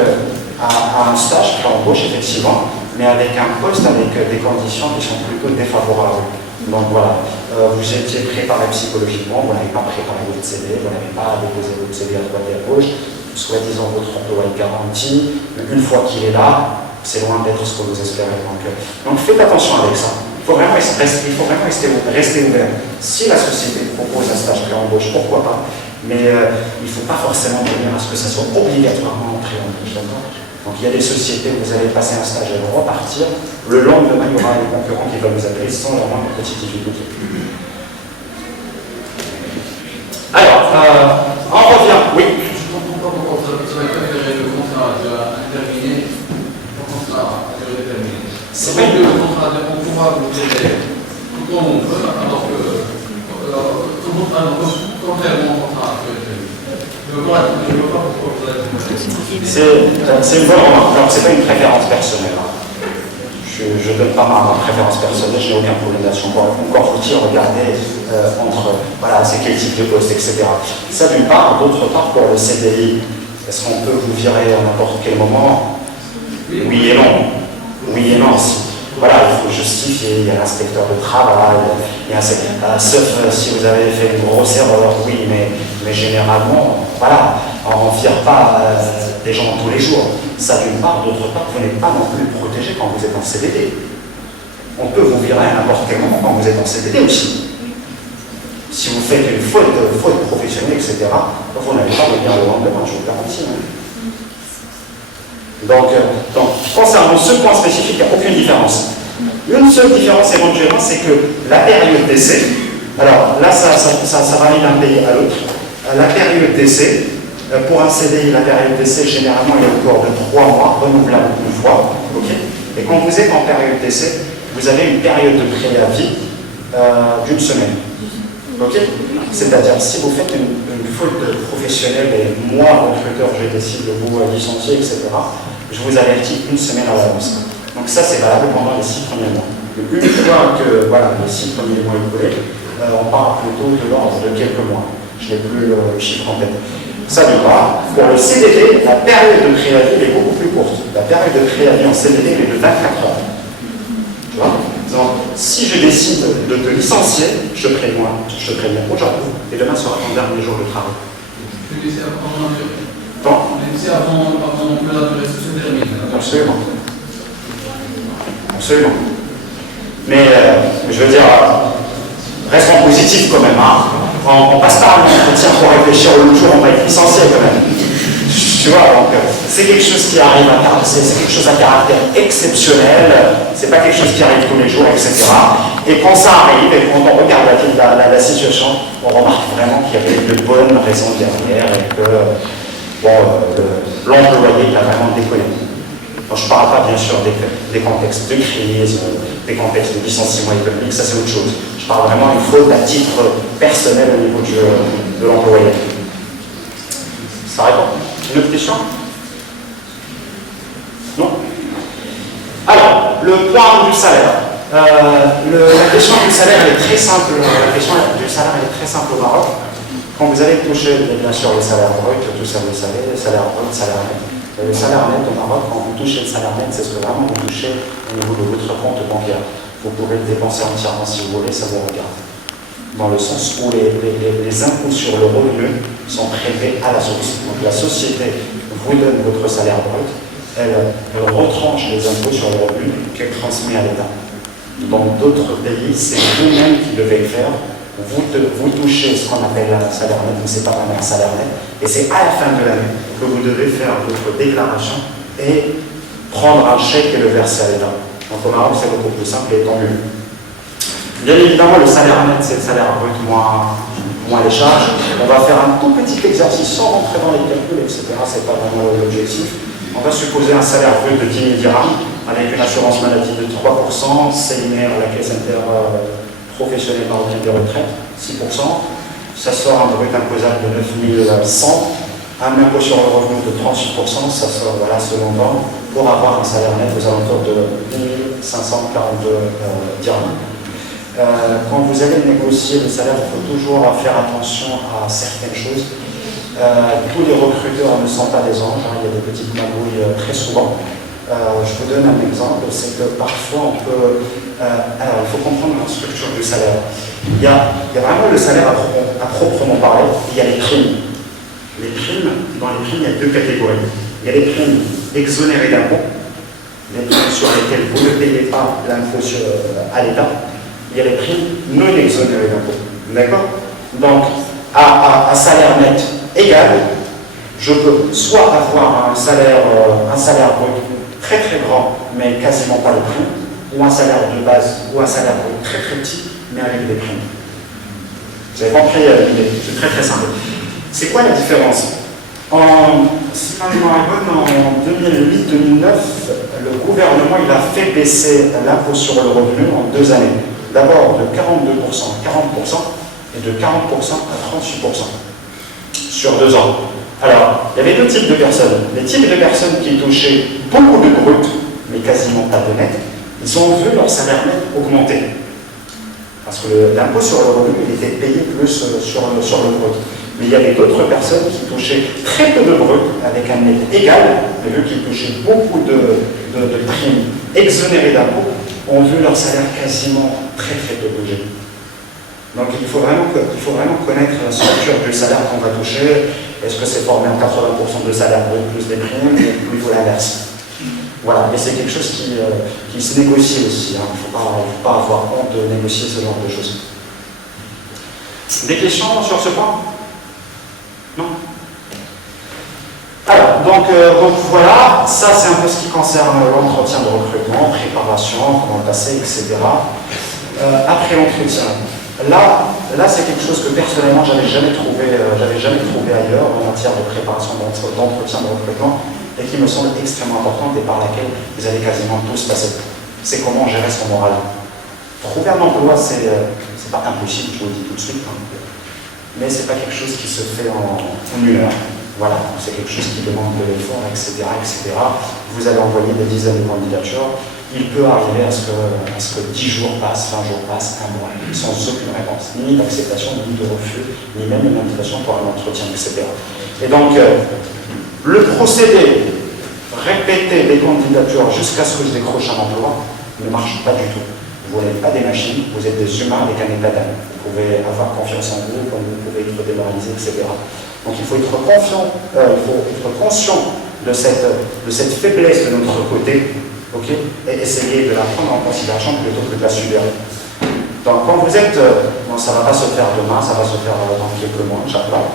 un stage pré-embauche effectivement, mais avec un poste avec des conditions qui sont plutôt défavorables. Donc voilà, vous étiez préparé psychologiquement, vous n'avez pas préparé votre CV, vous n'avez pas déposé votre CV à droite et à gauche, soi-disant votre emploi est garanti, une fois qu'il est là, c'est loin d'être ce que vous espérez. Donc faites attention avec ça. Il faut vraiment rester ouvert. Si la société propose un stage pré-embauche, pourquoi pas, mais il ne faut pas forcément venir à ce que ça soit obligatoirement en pré-embauche. Donc il y a des sociétés où vous allez passer un stage et repartir. Le lendemain, il y aura un concurrent qui va vous appeler sans la moindre petite difficulté. Alors, on revient. Oui. Je ne comprends pas pourquoi vous avez préféré le contrat déjà indéterminé au contrat à durée déterminée. C'est vrai que le contrat, on pourra vous aider comme on veut, alors que, contrairement au contrat à durée déterminée. Je ne veux pas pourquoi vous avez C'est une bonne remarque. Alors, ce n'est pas une préférence personnelle. Hein. Je ne donne pas ma préférence personnelle, je n'ai aucun problème là-dessus. On va encore vous dire, regardez, entre, voilà, c'est quel type de poste, etc. Ça d'une part, d'autre part, pour le CDI, est-ce qu'on peut vous virer à n'importe quel moment? Oui et non. Oui et non. Voilà, il faut justifier, il y a l'inspecteur de travail, il y a sauf si vous avez fait une grosse erreur, oui, mais généralement, voilà, on ne vire pas des gens tous les jours. Ça d'une part, d'autre part, vous n'êtes pas non plus protégé quand vous êtes en CDD. On peut vous virer à n'importe quel moment quand vous êtes en CDD aussi. Si vous faites une faute professionnelle, etc., vous n'allez pas venir le lendemain, je vous le garantis. Hein. Donc, concernant ce point spécifique, il n'y a aucune différence. Une seule différence éventuellement, c'est que la période d'essai, alors là, ça varie d'un pays à l'autre. La période d'essai, pour un CDI, la période d'essai, généralement, il est autour de 3 mois, renouvelable une fois. Okay. Et quand vous êtes en période d'essai, vous avez une période de préavis d'une semaine. Okay. C'est-à-dire, si vous faites une faute professionnelle et moi, recruteur, je décide de vous licencier, etc., je vous avertis une semaine à l'avance. Donc ça, c'est valable pendant les 6 premiers mois. Donc, une fois que voilà, les 6 premiers mois écoulés, on parle plutôt de l'ordre de quelques mois. Je n'ai plus le chiffre en tête. Ça d'une part. Pour le CDD, la période de préavis est beaucoup plus courte. La période de préavis en CDD est de 24 heures. Tu vois? Donc, si je décide de te licencier, je te préviens aujourd'hui, et demain sera ton dernier jour de travail. Je vais laisser avant la durée. Bon. Je vais laisser avant que la durée se termine. Absolument. Absolument. Mais je veux dire, restons positifs quand même. Hein. On passe pas un entretien pour réfléchir au jour, on va être licencié quand même. Tu vois, donc c'est quelque chose qui arrive c'est quelque chose à caractère exceptionnel, c'est pas quelque chose qui arrive tous les jours, etc. Et quand ça arrive, et quand on regarde la situation, on remarque vraiment qu'il y avait de bonnes raisons derrière et que l'employé a vraiment déconné. Donc, je ne parle pas bien sûr des contextes de crise, des contextes de licenciement économique, ça c'est autre chose. Je parle vraiment d'une faute à titre personnel au niveau de l'employé. Ça répond? Une autre question? Non? Alors, le point du salaire. La question du salaire est très simple. La question du salaire est très simple au Maroc. Quand vous allez toucher, bien sûr, le salaire brut, tout ça vous le savez, le salaire brut, le salaire net. Le salaire net au Maroc, quand vous touchez le salaire net, c'est ce que vraiment vous touchez au niveau de votre compte bancaire. Vous pouvez le dépenser entièrement si vous voulez, ça vous regarde. Dans le sens où les impôts sur le revenu sont prélevés à la source. Donc la société vous donne votre salaire brut, elle retranche les impôts sur le revenu qu'elle transmet à l'État. Dans d'autres pays, c'est vous-même qui devez le faire. Vous touchez ce qu'on appelle un salaire net, mais ce n'est pas vraiment un salaire net. Et c'est à la fin de l'année que vous devez faire votre déclaration et prendre un chèque et le verser à l'État. Donc au Maroc, c'est beaucoup plus simple et tant mieux. Bien évidemment, le salaire net, c'est le salaire brut moins les charges. On va faire un tout petit exercice sans rentrer dans les calculs, etc. Ce n'est pas vraiment l'objectif. On va supposer un salaire brut de 10 000 dirhams avec une assurance maladie de 3%, CNR, la caisse interprofessionnelle marocaine des retraites, 6%. Ça sort un brut imposable de 9 100. Un impôt sur le revenu de 38%, ça sort, voilà, ce montant, pour avoir un salaire net aux alentours de 1 542 dirhams. Quand vous allez négocier le salaire, il faut toujours faire attention à certaines choses. Tous les recruteurs ne sont pas des anges, hein, il y a des petites magouilles très souvent. Je vous donne un exemple, c'est que parfois on peut... alors il faut comprendre la structure du salaire. Il y a vraiment le salaire à proprement parler, il y a les primes. Les primes, dans les primes, il y a deux catégories. Il y a les primes exonérées d'impôts, les primes sur lesquelles vous ne payez pas l'impôt à l'État. Il y a les primes non exonérées d'impôts. D'accord? Donc, à salaire net égal, Je peux soit avoir un salaire brut très très grand, mais quasiment pas de prime, ou un salaire de base, ou un salaire brut très très petit, mais avec des primes. Vous avez compris l'idée, c'est très très simple. C'est quoi la différence? Si ma mémoire est bonne, en 2008-2009, le gouvernement il a fait baisser l'impôt sur le revenu en 2 années. D'abord de 42% à 40% et de 40% à 38% sur 2 ans. Alors, il y avait 2 types de personnes. Les types de personnes qui touchaient beaucoup de brut, mais quasiment pas de net, ils ont vu leur salaire net augmenter. Parce que l'impôt sur le revenu, il était payé plus sur le brut. Mais il y avait d'autres personnes qui touchaient très peu de brut, avec un net égal, mais vu qu'ils touchaient beaucoup de primes exonérées d'impôts, ont vu leur salaire quasiment très très peu bouger. Donc il faut vraiment connaître la structure du salaire qu'on va toucher. Est-ce que c'est formé en 80% de salaire brut plus des primes, ou plutôt l'inverse? Voilà, et c'est quelque chose qui se négocie aussi. Il ne faut pas avoir honte de négocier ce genre de choses. Des questions sur ce point? Non? Alors, donc voilà, ça c'est un peu ce qui concerne l'entretien de recrutement, préparation, comment passer, etc. Après l'entretien, là c'est quelque chose que personnellement j'avais jamais trouvé ailleurs en matière de préparation d'entretien de recrutement et qui me semble extrêmement importante et par laquelle vous allez quasiment tous passer. C'est comment gérer son moral. Trouver un emploi, c'est pas impossible, je vous le dis tout de suite, hein, mais c'est pas quelque chose qui se fait en 1 heure. Voilà, c'est quelque chose qui demande de l'effort, etc., etc. Vous allez envoyer des dizaines de candidatures. Il peut arriver à ce que 10 jours passent, 20 jours passent, 1 mois, sans aucune réponse, ni d'acceptation, ni de refus, ni même une invitation pour un entretien, etc. Et donc, le procédé, répéter des candidatures jusqu'à ce que je décroche un emploi, ne marche pas du tout. Vous n'êtes pas des machines, vous êtes des humains avec un état d'âme. Vous pouvez avoir confiance en vous, comme vous pouvez être démoralisé, etc. Donc il faut être conscient de cette faiblesse de notre côté, okay, et essayer de la prendre en considération plutôt que de la subir. Donc quand vous êtes, bon, ça ne va pas se faire demain, ça va se faire dans quelques mois, Inch'Allah,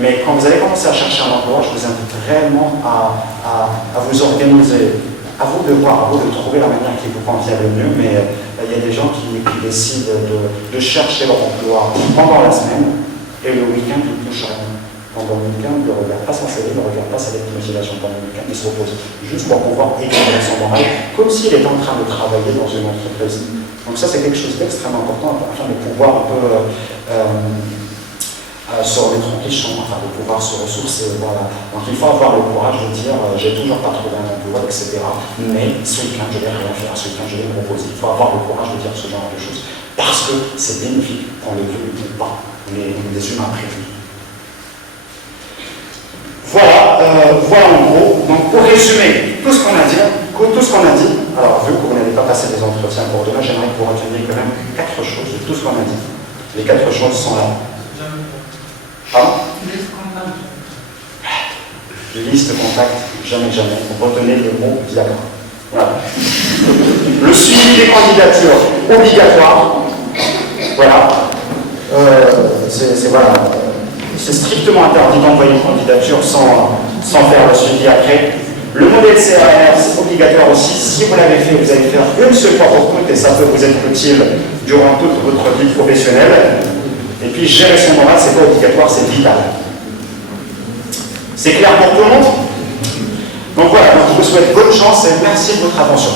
mais quand vous allez commencer à chercher un emploi, je vous invite réellement à vous organiser. À vous de voir, à vous de trouver la manière qui vous convient le mieux, mais il y a des gens qui décident de chercher leur emploi pendant la semaine et le week-end, ils ne touchent rien. Pendant le week-end, ils ne regardent pas son CV, ils ne regardent pas sa lettre de motivation pendant le week-end, ils se reposent juste pour pouvoir équilibrer son moral, comme s'il était en train de travailler dans une entreprise. Donc ça, c'est quelque chose d'extrêmement important afin de pouvoir un peu se remettre en question, afin de pouvoir se ressourcer. Voilà. Donc il faut avoir le courage de dire j'ai toujours pas trouvé un emploi, etc. Mais ce week-end, je vais rien faire, ce week-end, je vais me reposer. Il faut avoir le courage de dire ce genre de choses. Parce que c'est bénéfique, qu'on le veut ou pas. On est des humains prévenus. Voilà en gros. Donc pour résumer tout ce qu'on a dit, alors vu que vous n'avez pas passé des entretiens pour demain, j'aimerais que vous reteniez quand même 4 choses de tout ce qu'on a dit. Les 4 choses sont là. Pardon? Liste contact, jamais. Retenez le mot diagramme. Voilà. Le suivi des candidatures obligatoire. Voilà. C'est strictement interdit d'envoyer une candidature sans faire le suivi après. Le modèle CRR, c'est obligatoire aussi. Si vous l'avez fait, vous allez faire une seule fois pour toutes et ça peut vous être utile durant toute votre vie professionnelle. Et puis gérer son moral, c'est pas obligatoire, c'est vital. C'est clair pour tout le monde? Donc voilà, donc je vous souhaite bonne chance et merci de votre attention.